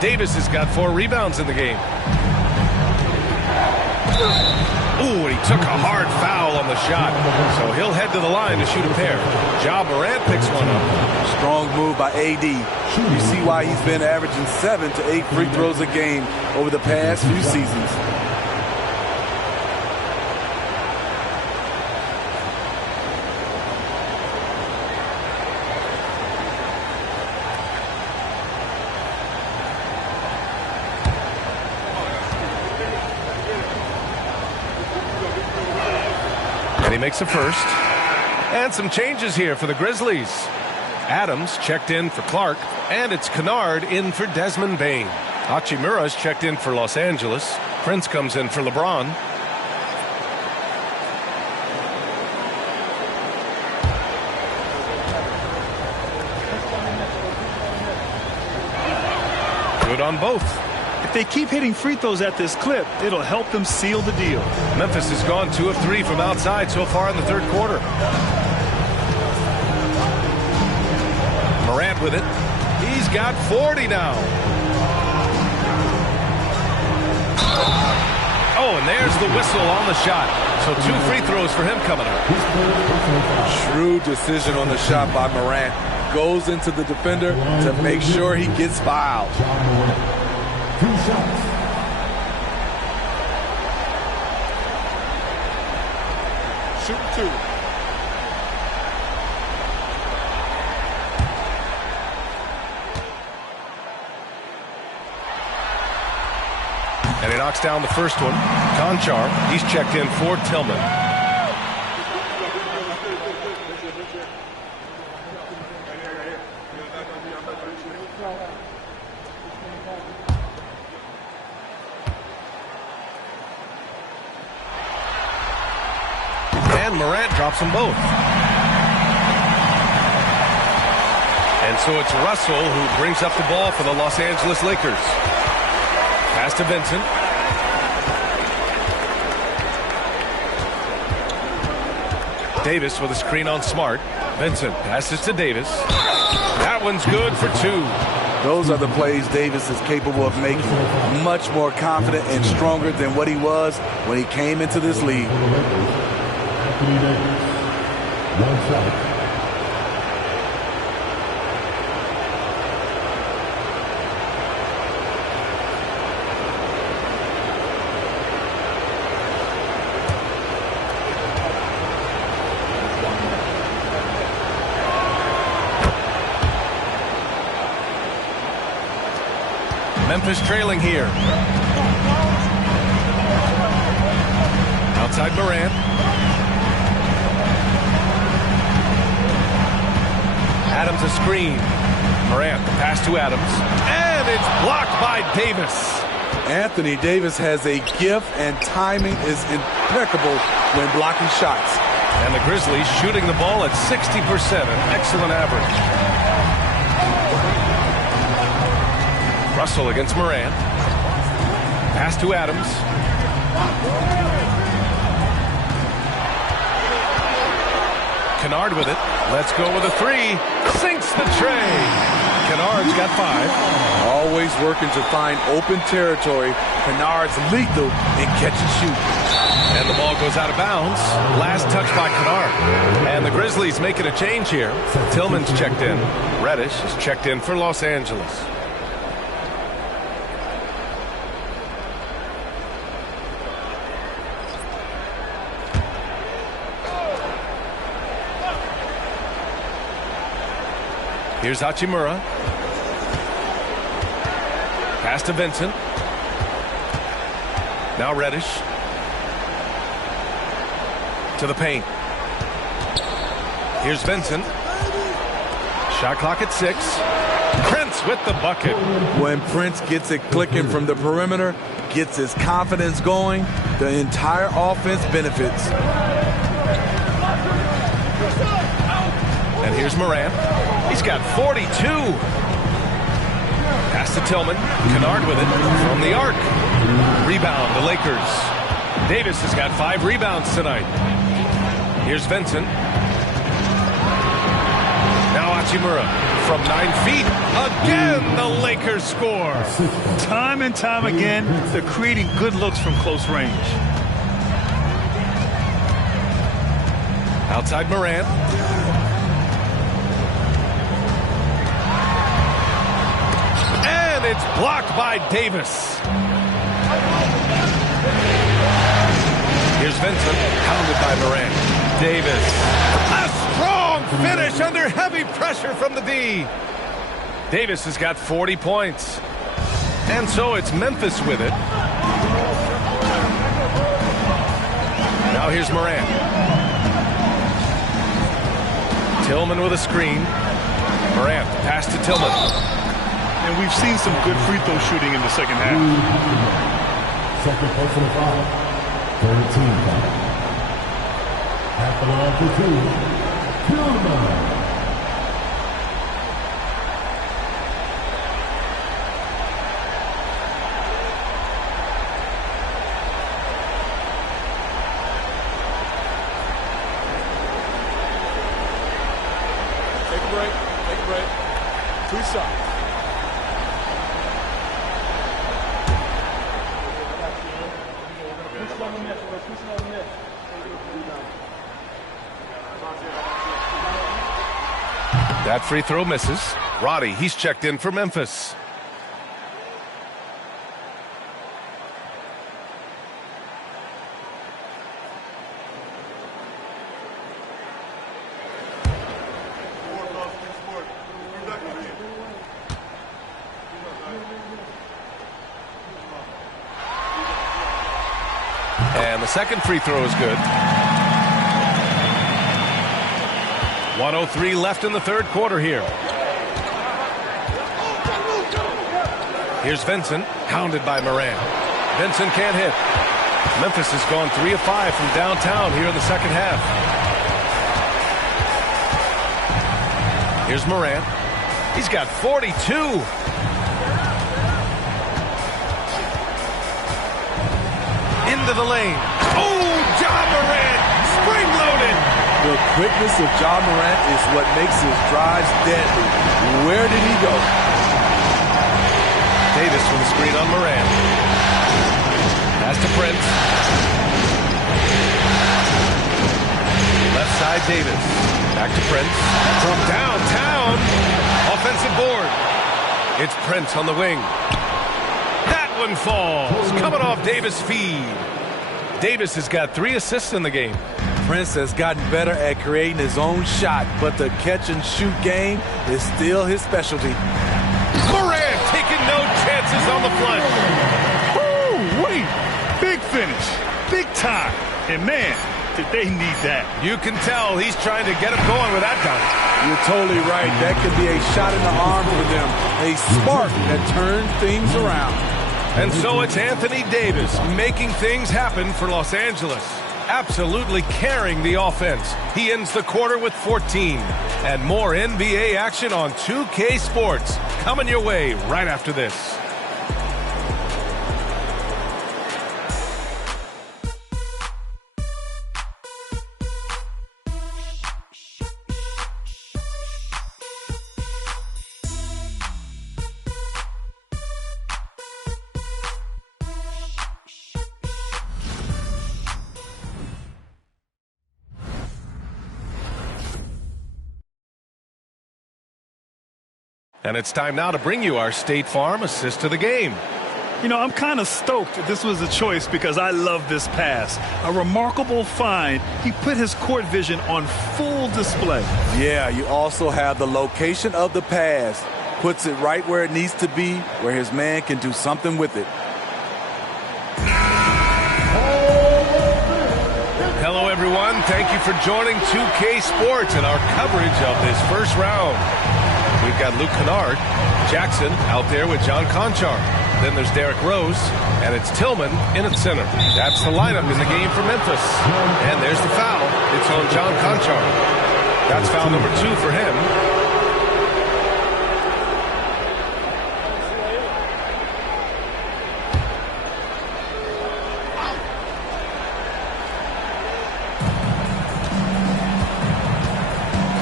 Davis has got 4 rebounds in the game. Ooh, and he took a hard foul on the shot. So he'll head to the line to shoot a pair. Ja Morant picks one up. Strong move by AD. You see why he's been averaging 7 to 8 free throws a game over the past few seasons. And he makes a first. And some changes here for the Grizzlies. Adams checked in for Clark, and it's Kennard in for Desmond Bain. Hachimura's checked in for Los Angeles. Prince comes in for LeBron. Good on both. If they keep hitting free throws at this clip, it'll help them seal the deal. Memphis has gone 2 of 3 from outside so far in the third quarter. Morant with it. He's got 40 now. Oh, and there's the whistle on the shot. So 2 free throws for him coming up. Shrewd decision on the shot by Morant. Goes into the defender to make sure he gets fouled. 2 shots. shooting 2. And he knocks down the first one. Conchar, he's checked in for Tillman. And Morant drops them both. And so it's Russell who brings up the ball for the Los Angeles Lakers. Pass to Vincent. Davis with a screen on Smart. Vincent passes to Davis. That one's good for 2. Those are the plays Davis is capable of making. Much more confident and stronger than what he was when he came into this league. Anthony Davis. 1 shot. Memphis trailing here. Outside Morant. Adams a screen. Morant, pass to Adams. And it's blocked by Davis. Anthony Davis has a gift, and timing is impeccable when blocking shots. And the Grizzlies shooting the ball at 60%, an excellent average. Russell against Morant. Pass to Adams. Kennard with it. Let's go with a 3. Sinks the tray. Kennard's got 5. Always working to find open territory. Kennard's lethal in catch and shoot. And the ball goes out of bounds. Last touch by Kennard. And the Grizzlies making a change here. Tillman's checked in. Reddish is checked in for Los Angeles. Here's Hachimura. Pass to Vincent. Now Reddish. To the paint. Here's Vincent. Shot clock at 6. Prince with the bucket. When Prince gets it clicking from the perimeter, gets his confidence going, the entire offense benefits. And here's Morant. He's got 42. Pass to Tillman. Kennard with it from the arc. Rebound, the Lakers. Davis has got 5 rebounds tonight. Here's Vincent. Now Hachimura from 9 feet. Again, the Lakers score. Time and time again, they're creating good looks from close range. Outside Morant. It's blocked by Davis. Here's Vincent, pounded by Morant. Davis. A strong finish under heavy pressure from the D. Davis has got 40 points. And so it's Memphis with it. Now here's Morant. Tillman with a screen. Morant, pass to Tillman. And we've seen some good free throw shooting in the second half. Second personal foul. 13 foul. Half the line for 2. Tillman. Take a break. Take a break. 2 shots. That free throw misses. Roddy, he's checked in for Memphis. And the second free throw is good. 1:03 left in the third quarter here. Here's Vincent, hounded by Moran. Vincent can't hit. Memphis has gone 3 of 5 from downtown here in the second half. Here's Moran. He's got 42. Into the lane. Oh, John Morant, spring-loaded. The quickness of John Morant is what makes his drives deadly. Where did he go? Davis with a screen on Morant. Pass to Prince. Left side Davis. Back to Prince. From downtown. Offensive board. It's Prince on the wing. That one falls. Coming off Davis' feed. Davis has got 3 assists in the game. Prince has gotten better at creating his own shot, but the catch-and-shoot game is still his specialty. Morant taking no chances on the flush. Woo, wait. Big finish. Big time. And, man, did they need that. You can tell he's trying to get him going with that dunk. You're totally right. That could be a shot in the arm for them. A spark that turns things around. And so it's Anthony Davis making things happen for Los Angeles. Absolutely carrying the offense. He ends the quarter with 14. And more NBA action on 2K Sports. Coming your way right after this. And it's time now to bring you our State Farm assist to the game. You know, I'm kind of stoked this was a choice because I love this pass. A remarkable find. He put his court vision on full display. Yeah, you also have the location of the pass. Puts it right where it needs to be, where his man can do something with it. Hello, everyone. Thank you for joining 2K Sports and our coverage of this first round. We've got Luke Kennard, Jackson out there with John Conchar. Then there's Derrick Rose, and it's Tillman in at center. That's the lineup in the game for Memphis. And there's the foul. It's on John Conchar. That's foul number 2 for him.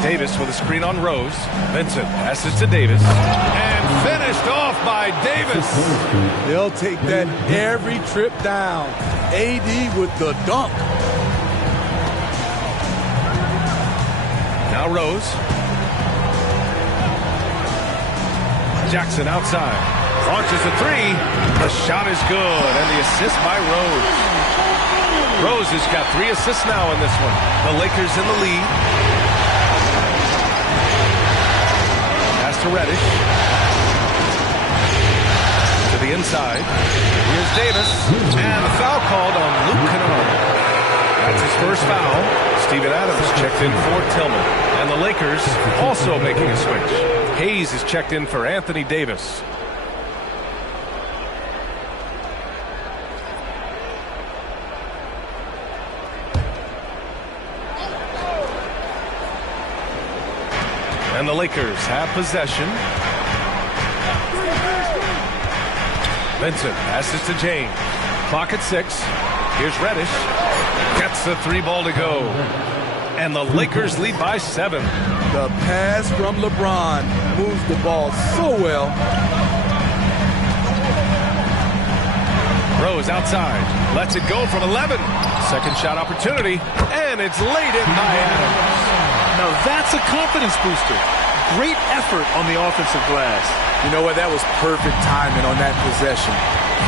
Davis with a screen on Rose. Vincent passes to Davis. And finished off by Davis. They'll take that every trip down. AD with the dunk. Now Rose. Jackson outside. Launches a 3. The shot is good. And the assist by Rose. Rose has got 3 assists now in this one. The Lakers in the lead. To Reddish. To the inside. Here's Davis. And the foul called on Luke Kennard. That's his first foul. Steven Adams checked in for Tillman. And the Lakers also making a switch. Hayes is checked in for Anthony Davis. And the Lakers have possession. Vincent passes to James. Clock at 6. Here's Reddish. Gets the 3 ball to go. And the Lakers lead by 7. The pass from LeBron moves the ball so well. Rose outside. Lets it go from 11. Second shot opportunity. And it's laid in by Adams. Now that's a confidence booster. Great effort on the offensive glass. You know what? That was perfect timing on that possession.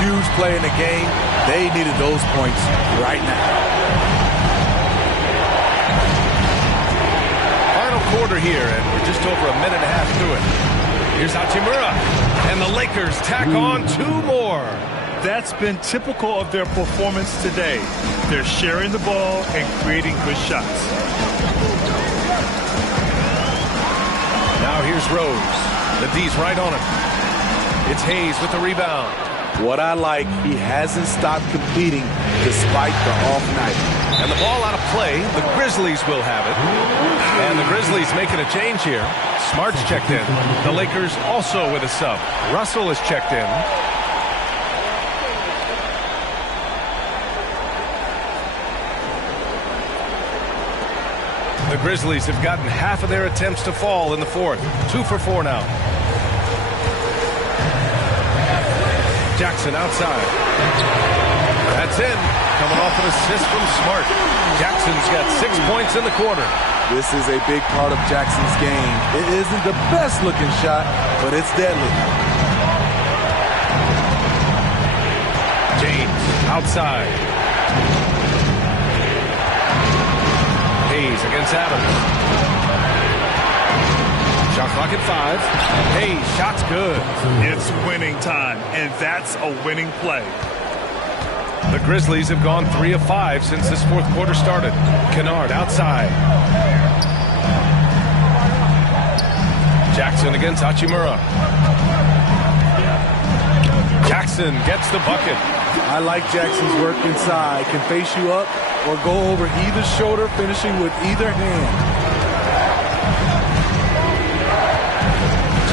Huge play in the game. They needed those points right now. Final quarter here, and we're just over a minute and a half through it. Here's Hachimura. And the Lakers tack on 2 more. that's been typical of their performance today. They're sharing the ball and creating good shots. Now here's Rose. The D's right on him. It's Hayes with the rebound. What I like, he hasn't stopped competing despite the off night. And the ball out of play. The Grizzlies will have it. And the Grizzlies making a change here. Smart's checked in. The Lakers also with a sub. Russell is checked in. The Grizzlies have gotten half of their attempts to fall in the fourth. 2 for 4 now. Jackson outside. That's in. Coming off an assist from Smart. Jackson's got 6 points in the quarter. This is a big part of Jackson's game. It isn't the best looking shot, but it's deadly. James outside. Hayes against Adams. Shot clock at 5. Hayes, shot's good. It's winning time, and that's a winning play. The Grizzlies have gone 3 of 5 since this fourth quarter started. Kennard outside. Jackson against Hachimura. Jackson gets the bucket. I like Jackson's work inside. Can face you up or go over either shoulder, finishing with either hand.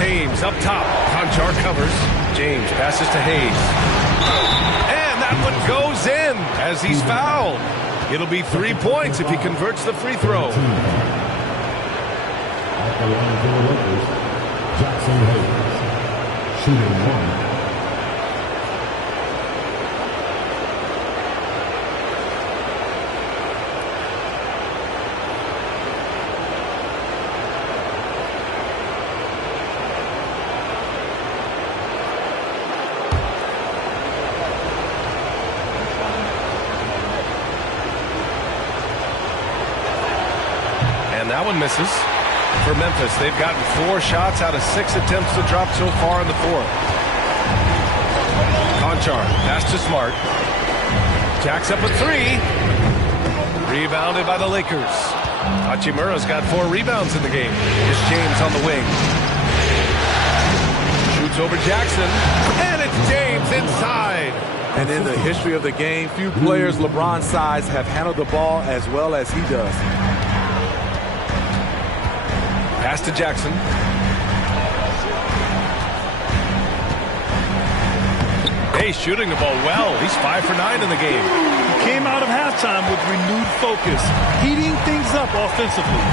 James up top. Conchar covers. James passes to Hayes. And that one goes in as he's fouled. It'll be 3 points if he converts the free throw. At the line for the Lakers, Jackson Hayes, shooting 1. That one misses. For Memphis, they've gotten 4 shots out of 6 attempts to drop so far in the fourth. Conchar, pass to Smart. Jacks up a 3. Rebounded by the Lakers. Hachimura's got 4 rebounds in the game. Here's James on the wing. Shoots over Jackson. And it's James inside. And in the history of the game, few players LeBron's size have handled the ball as well as he does. Pass to Jackson. Hey, shooting the ball well. He's 5 for 9 in the game. He came out of halftime with renewed focus, heating things up offensively.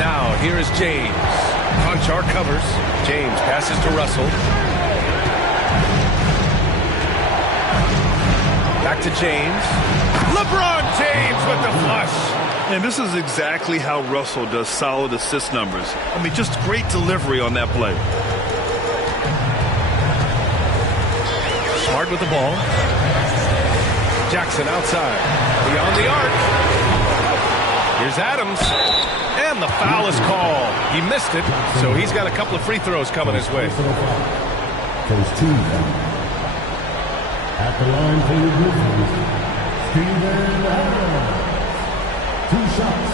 Now, here is James. Conchar covers. James passes to Russell. Back to James. LeBron James with the flush. And this is exactly how Russell does solid assist numbers. I mean, just great delivery on that play. Smart with the ball. Jackson outside. Beyond the arc. Here's Adams. And the foul is called. He missed it, so he's got a couple of free throws coming his way. First team foul. At the line for your Grizzlies, Steven Adams. 2 shots.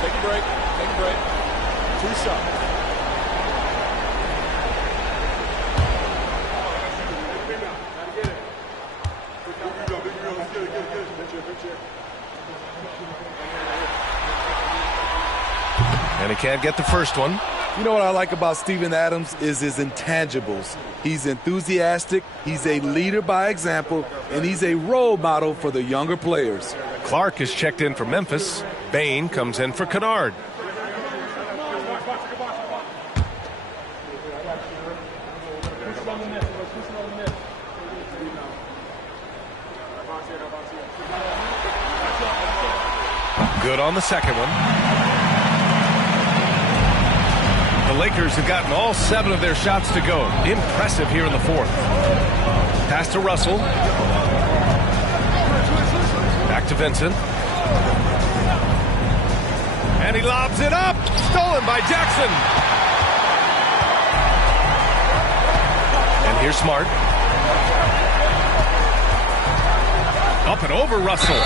Take a break. Take a break. 2 shots. And he can't get the first one. You know what I like about Steven Adams is his intangibles. He's enthusiastic, he's a leader by example, and he's a role model for the younger players. Clark is checked in for Memphis. Bain comes in for Kennard. Good on the second one. The Lakers have gotten all 7 of their shots to go. Impressive here in the fourth. Pass to Russell. Back to Vincent. And he lobs it up. Stolen by Jackson. And here's Smart. Up and over Russell.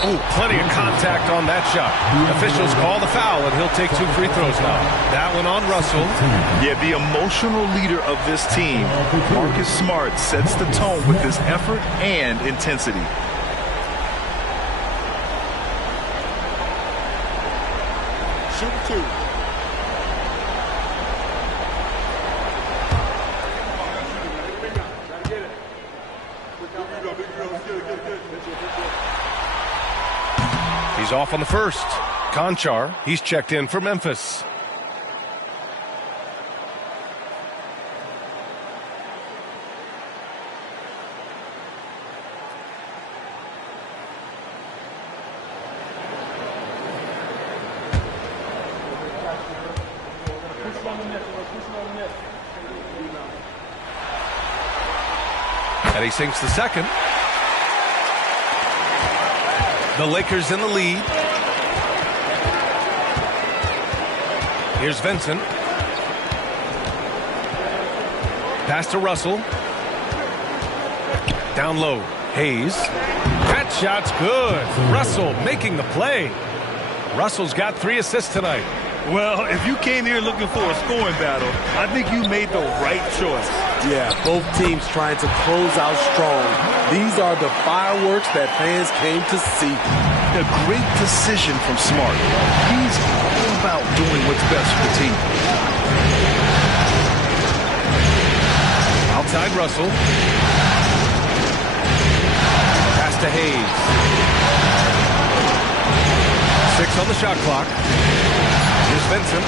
Oh, plenty of contact on that shot. Officials call the foul, and he'll take 2 free throws now. That one on Russell. Yeah, the emotional leader of this team, Marcus Smart, sets the tone with his effort and intensity. Shoot 2. He's off on the first. Conchar, he's checked in for Memphis. And he sinks the second. The Lakers in the lead. Here's Vincent. Pass to Russell. Down low. Hayes. That shot's good. Russell making the play. Russell's got 3 assists tonight. Well, if you came here looking for a scoring battle, I think you made the right choice. Yeah, both teams trying to close out strong. These are the fireworks that fans came to see. A great decision from Smart. He's all about doing what's best for the team. Outside Russell. Pass to Hayes. 6 on the shot clock. Here's Vincent.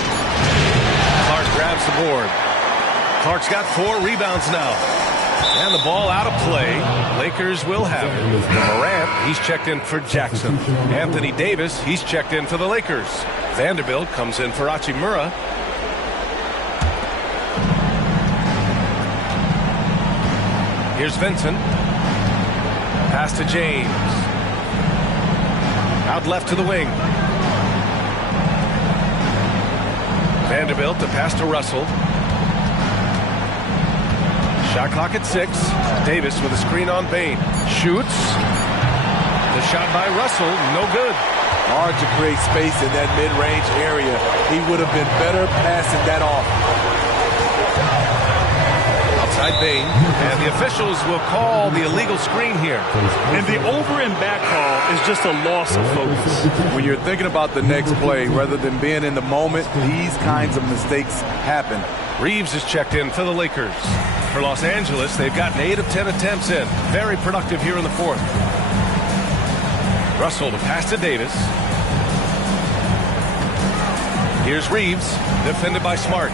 Clark grabs the board. Clark's got 4 rebounds now. And the ball out of play. Lakers will have it. Morant, he's checked in for Jackson. Anthony Davis, he's checked in for the Lakers. Vanderbilt comes in for Hachimura. Here's Vincent. Pass to James. Out left to the wing. Vanderbilt to pass to Russell. Shot clock at 6. Davis with a screen on Bain. Shoots. The shot by Russell, no good. Hard to create space in that mid-range area. He would have been better passing that off. Outside Bain. And the officials will call the illegal screen here. And the over and back call is just a loss of focus. When you're thinking about the next play, rather than being in the moment, these kinds of mistakes happen. Reeves is checked in for the Lakers. For Los Angeles, they've gotten 8 of 10 attempts in. Very productive here in the 4th. Russell to pass to Davis. Here's Reeves, defended by Smart.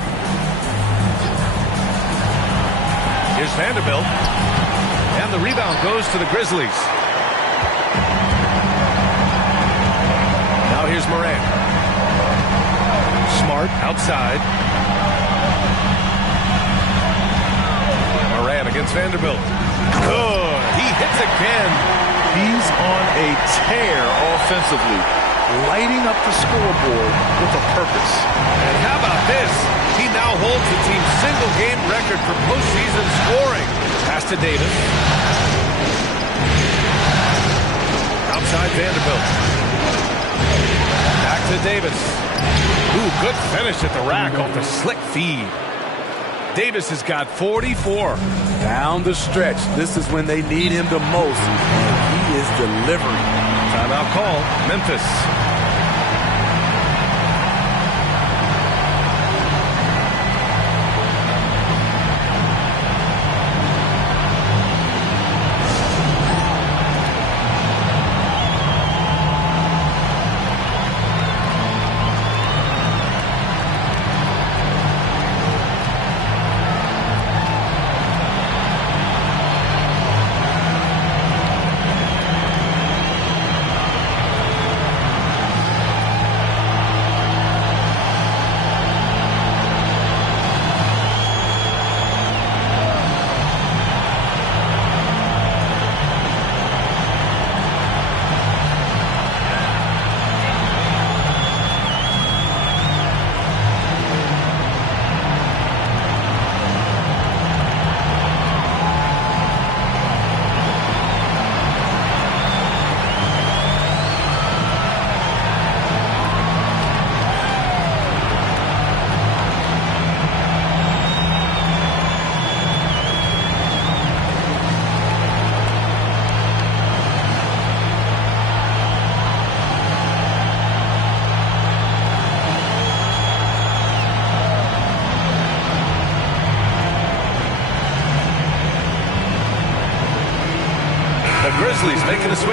Here's Vanderbilt. And the rebound goes to the Grizzlies. Now here's Morant. Smart outside. Morant against Vanderbilt. Good. He hits again. He's on a tear offensively, lighting up the scoreboard with a purpose. And how about this? He now holds the team's single-game record for postseason scoring. Pass to Davis. Outside Vanderbilt. Back to Davis. Ooh, good finish at the rack off the slick feed. Davis has got 44. Down the stretch, this is when they need him the most. And he is delivering. Timeout call, Memphis.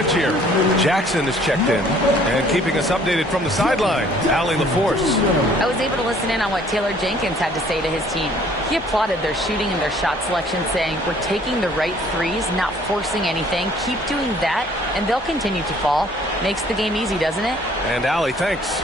switch here. Jackson is checked in and keeping us updated from the sideline. Allie LaForce. I was able to listen in on what Taylor Jenkins had to say to his team. He applauded their shooting and their shot selection, saying, "We're taking the right threes, not forcing anything. Keep doing that, and they'll continue to fall." Makes the game easy, doesn't it? And Allie, thanks.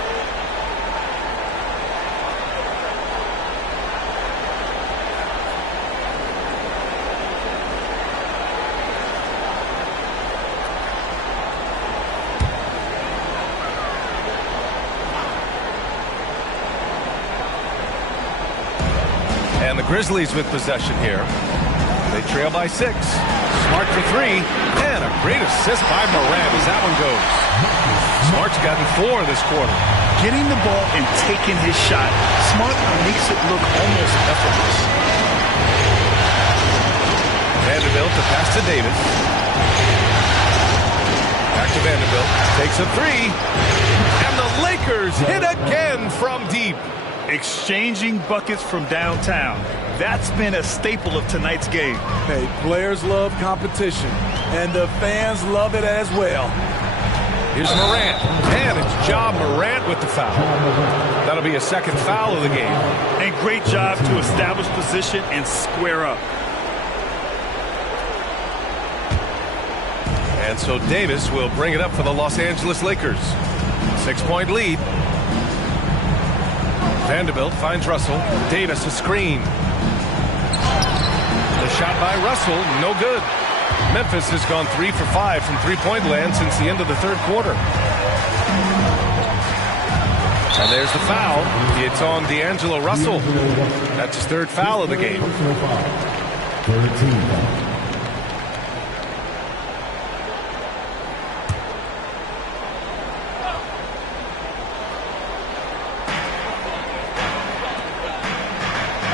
And the Grizzlies with possession here. They trail by 6. Smart for 3. And a great assist by Morant as that one goes. Smart's gotten 4 this quarter. Getting the ball and taking his shot, Smart makes it look almost effortless. Vanderbilt to pass to Davis. Back to Vanderbilt. Takes a 3. And the Lakers hit again from deep. Exchanging buckets from downtown. That's been a staple of tonight's game. Hey, players love competition, and the fans love it as well. Here's Morant, and it's Ja Morant with the foul. That'll be a second foul of the game. And great job to establish position and square up. And so Davis will bring it up for the Los Angeles Lakers. 6-point lead. Vanderbilt finds Russell. Davis a screen. The shot by Russell, no good. Memphis has gone 3 for 5 from three-point land since the end of the third quarter. And there's the foul. It's on D'Angelo Russell. That's his third foul of the game.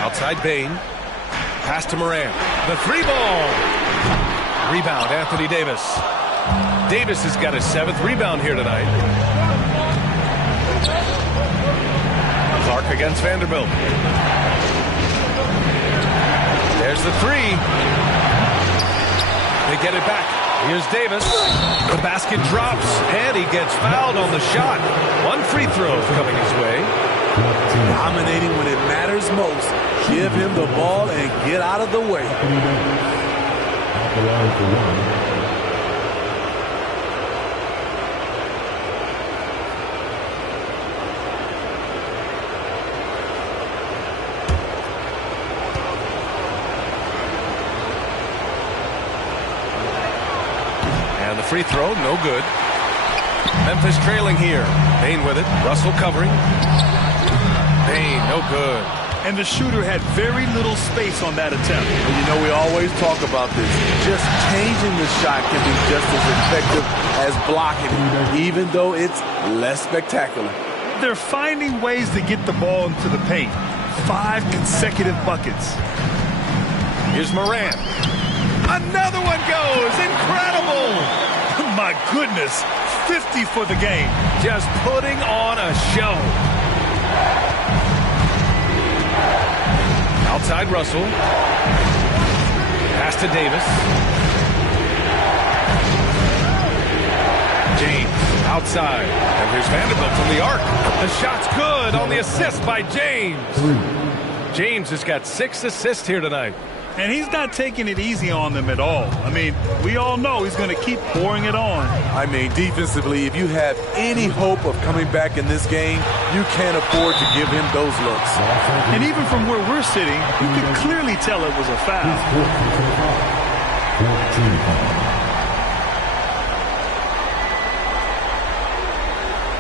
Outside Bain. Pass to Morant. The 3-ball. Rebound, Anthony Davis. Davis has got his 7th rebound here tonight. Clark against Vanderbilt. There's the 3. They get it back. Here's Davis. The basket drops, and he gets fouled on the shot. One free throw coming his way. Dominating when it matters most. Give him the ball and get out of the way. And the free throw, no good. Memphis trailing here. Bain with it. Russell covering. Bain, no good. And the shooter had very little space on that attempt. And you know, we always talk about this. Just changing the shot can be just as effective as blocking it, even though it's less spectacular. They're finding ways to get the ball into the paint. 5 consecutive buckets. Here's Morant. Another one goes. Incredible. My goodness. 50 for the game. Just putting on a show. Outside Russell. Pass to Davis. James outside. And here's Vanderbilt from the arc. The shot's good on the assist by James. James has got 6 assists here tonight. And he's not taking it easy on them at all. I mean, we all know he's going to keep pouring it on. I mean, defensively, if you have any hope of coming back in this game, you can't afford to give him those looks. And even from where we're sitting, you can clearly tell it was a foul.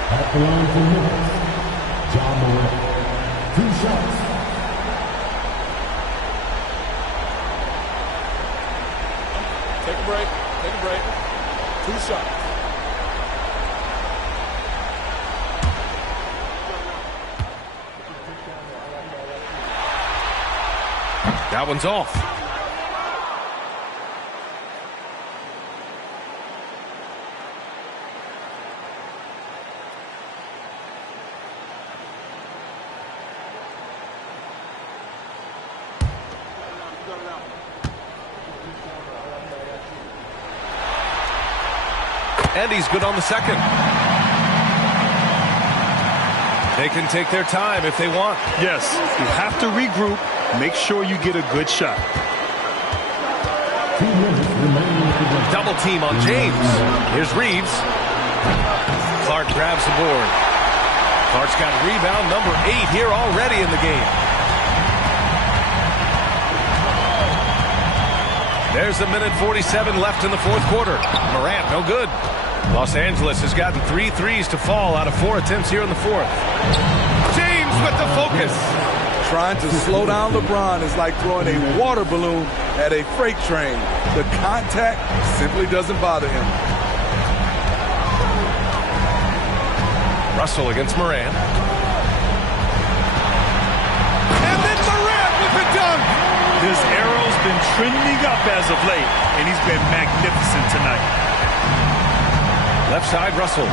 At the line for Memphis, Ja Morant. 2 shots. Take a break. Take a break. 2 shots. That one's off. and he's good on the second. They can take their time if they want. Yes, you have to regroup. Make sure you get a good shot. Double team on James. Here's Reeves. Clark grabs the board. Clark's got rebound number 8 here already in the game. There's a minute 47 left in the fourth quarter. Morant, no good. Los Angeles has gotten 3 threes to fall out of 4 attempts here in the fourth. James with the focus. Trying to slow down LeBron is like throwing a water balloon at a freight train. The contact simply doesn't bother him. Russell against Morant. And then Morant with the dunk. His arrow's been trending up as of late, and he's been magnificent tonight. Left side, Russell.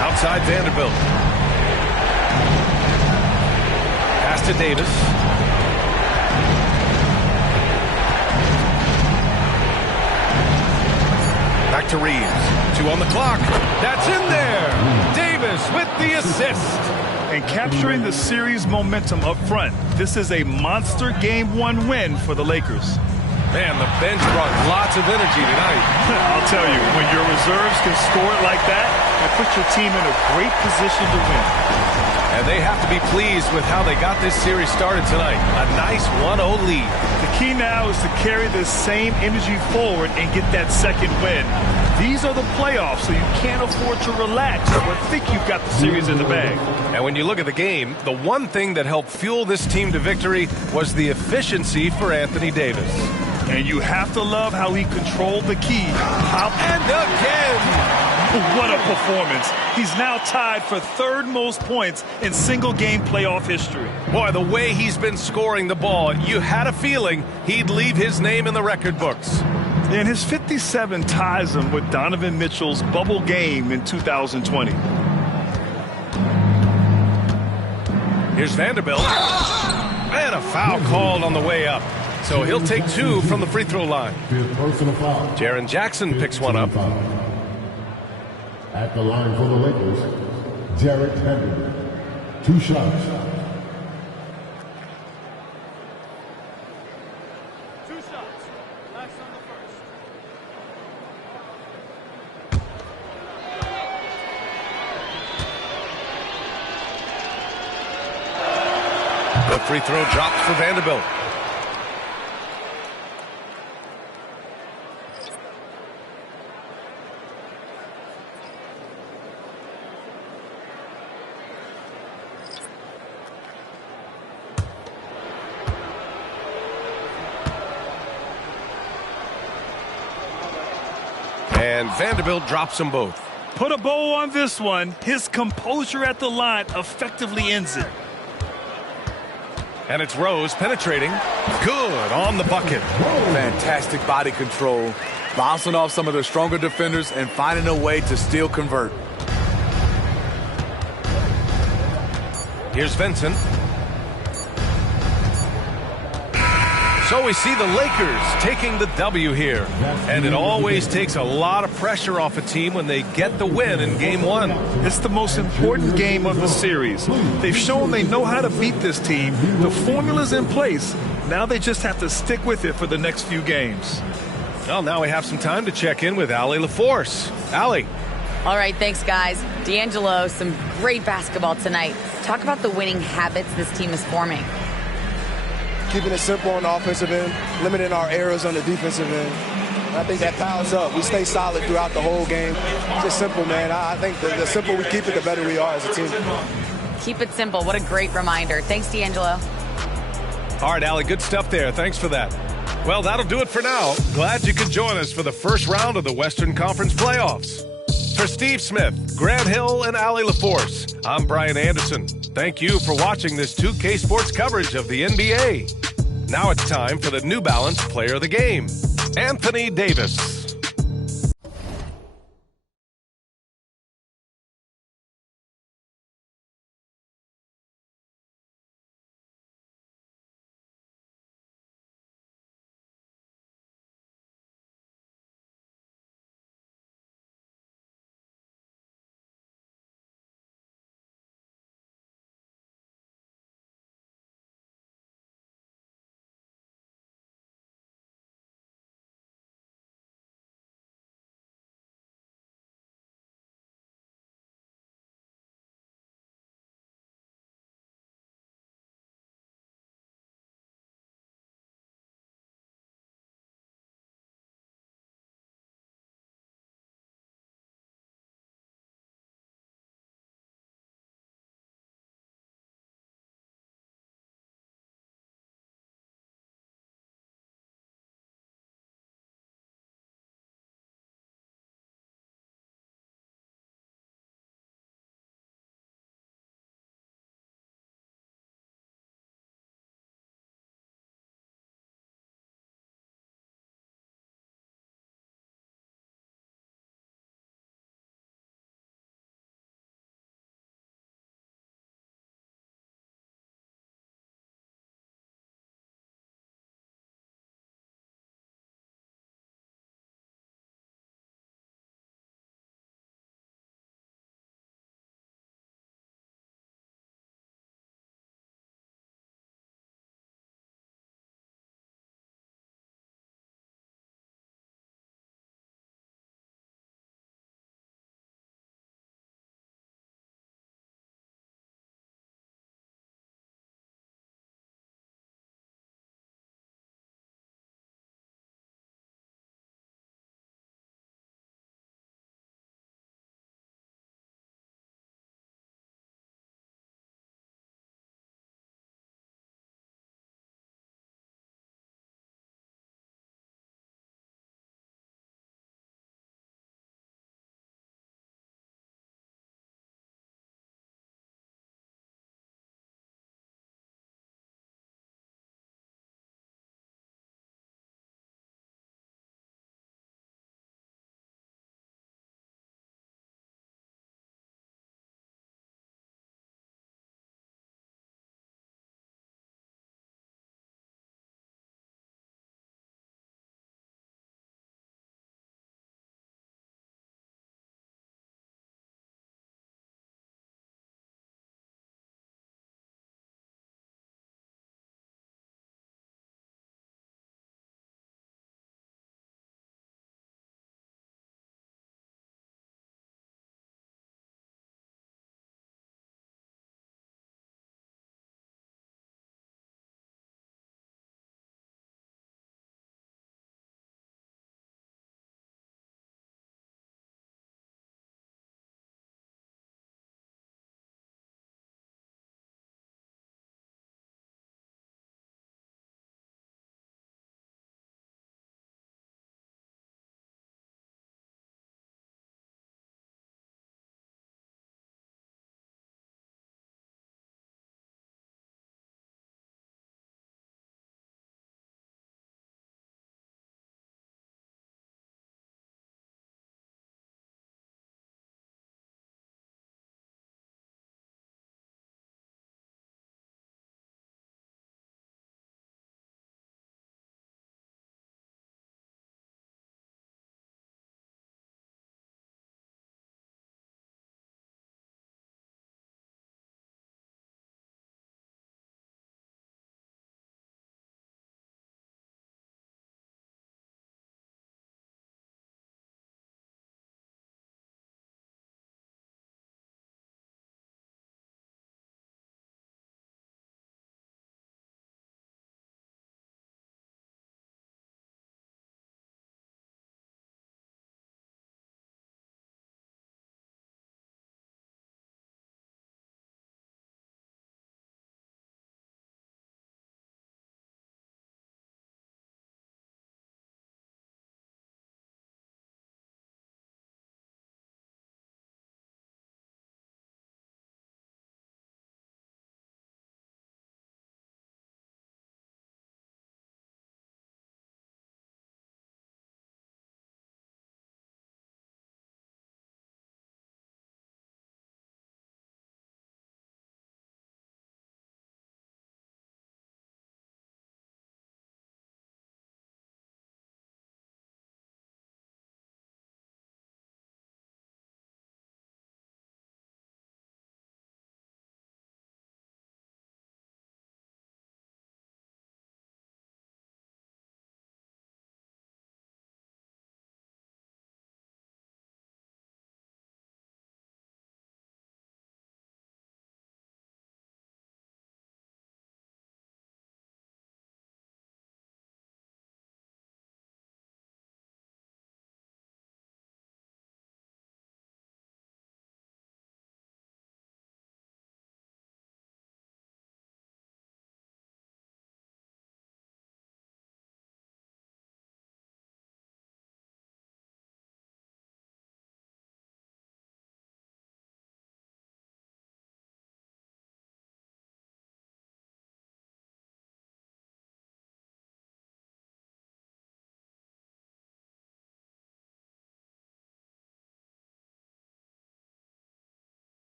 Outside, Vanderbilt. Pass to Davis. Back to Reeves. 2 on the clock. That's in there. Davis with the assist. And capturing the series momentum up front. This is a monster Game 1 win for the Lakers. Man, the bench brought lots of energy tonight. I'll tell you, when your reserves can score it like that, it puts your team in a great position to win. And they have to be pleased with how they got this series started tonight. A nice 1-0 lead. The key now is to carry this same energy forward and get that second win. These are the playoffs, so you can't afford to relax or think you've got the series in the bag. And when you look at the game, the one thing that helped fuel this team to victory was the efficiency for Anthony Davis. And you have to love how he controlled the key. And again! What a performance. He's now tied for 3rd most points in single-game playoff history. Boy, the way he's been scoring the ball, you had a feeling he'd leave his name in the record books. And his 57 ties him with Donovan Mitchell's bubble game in 2020. Here's Vanderbilt. And a foul called on the way up. So he'll take 2 from the free throw line. Jaren Jackson picks one up. At the line for the Lakers, Jarrett Vanderbilt. 2 shots. 2 shots. Last on the first. The free throw dropped for Vanderbilt. And Vanderbilt drops them both. Put a bow on this one. His composure at the line effectively ends it. And it's Rose penetrating. Good on the bucket. Fantastic body control. Bouncing off some of the stronger defenders and finding a way to still convert. Here's Vincent. So we see the Lakers taking the W here. And it always takes a lot of pressure off a team when they get the win in Game 1. It's the most important game of the series. They've shown they know how to beat this team. The formula's in place. Now they just have to stick with it for the next few games. Well, now we have some time to check in with Allie LaForce. Allie. All right, thanks, guys. D'Angelo, some great basketball tonight. Talk about the winning habits this team is forming. Keeping it simple on the offensive end, limiting our errors on the defensive end. And I think that piles up. We stay solid throughout the whole game. Just simple, man. I think the simpler we keep it, the better we are as a team. Keep it simple. What a great reminder. Thanks, D'Angelo. All right, Allie, good stuff there. Thanks for that. Well, that'll do it for now. Glad you could join us for the first round of the Western Conference playoffs. For Steve Smith, Grant Hill, and Allie LaForce, I'm Brian Anderson. Thank you for watching this 2K Sports coverage of the NBA. Now it's time for the New Balance Player of the Game, Anthony Davis.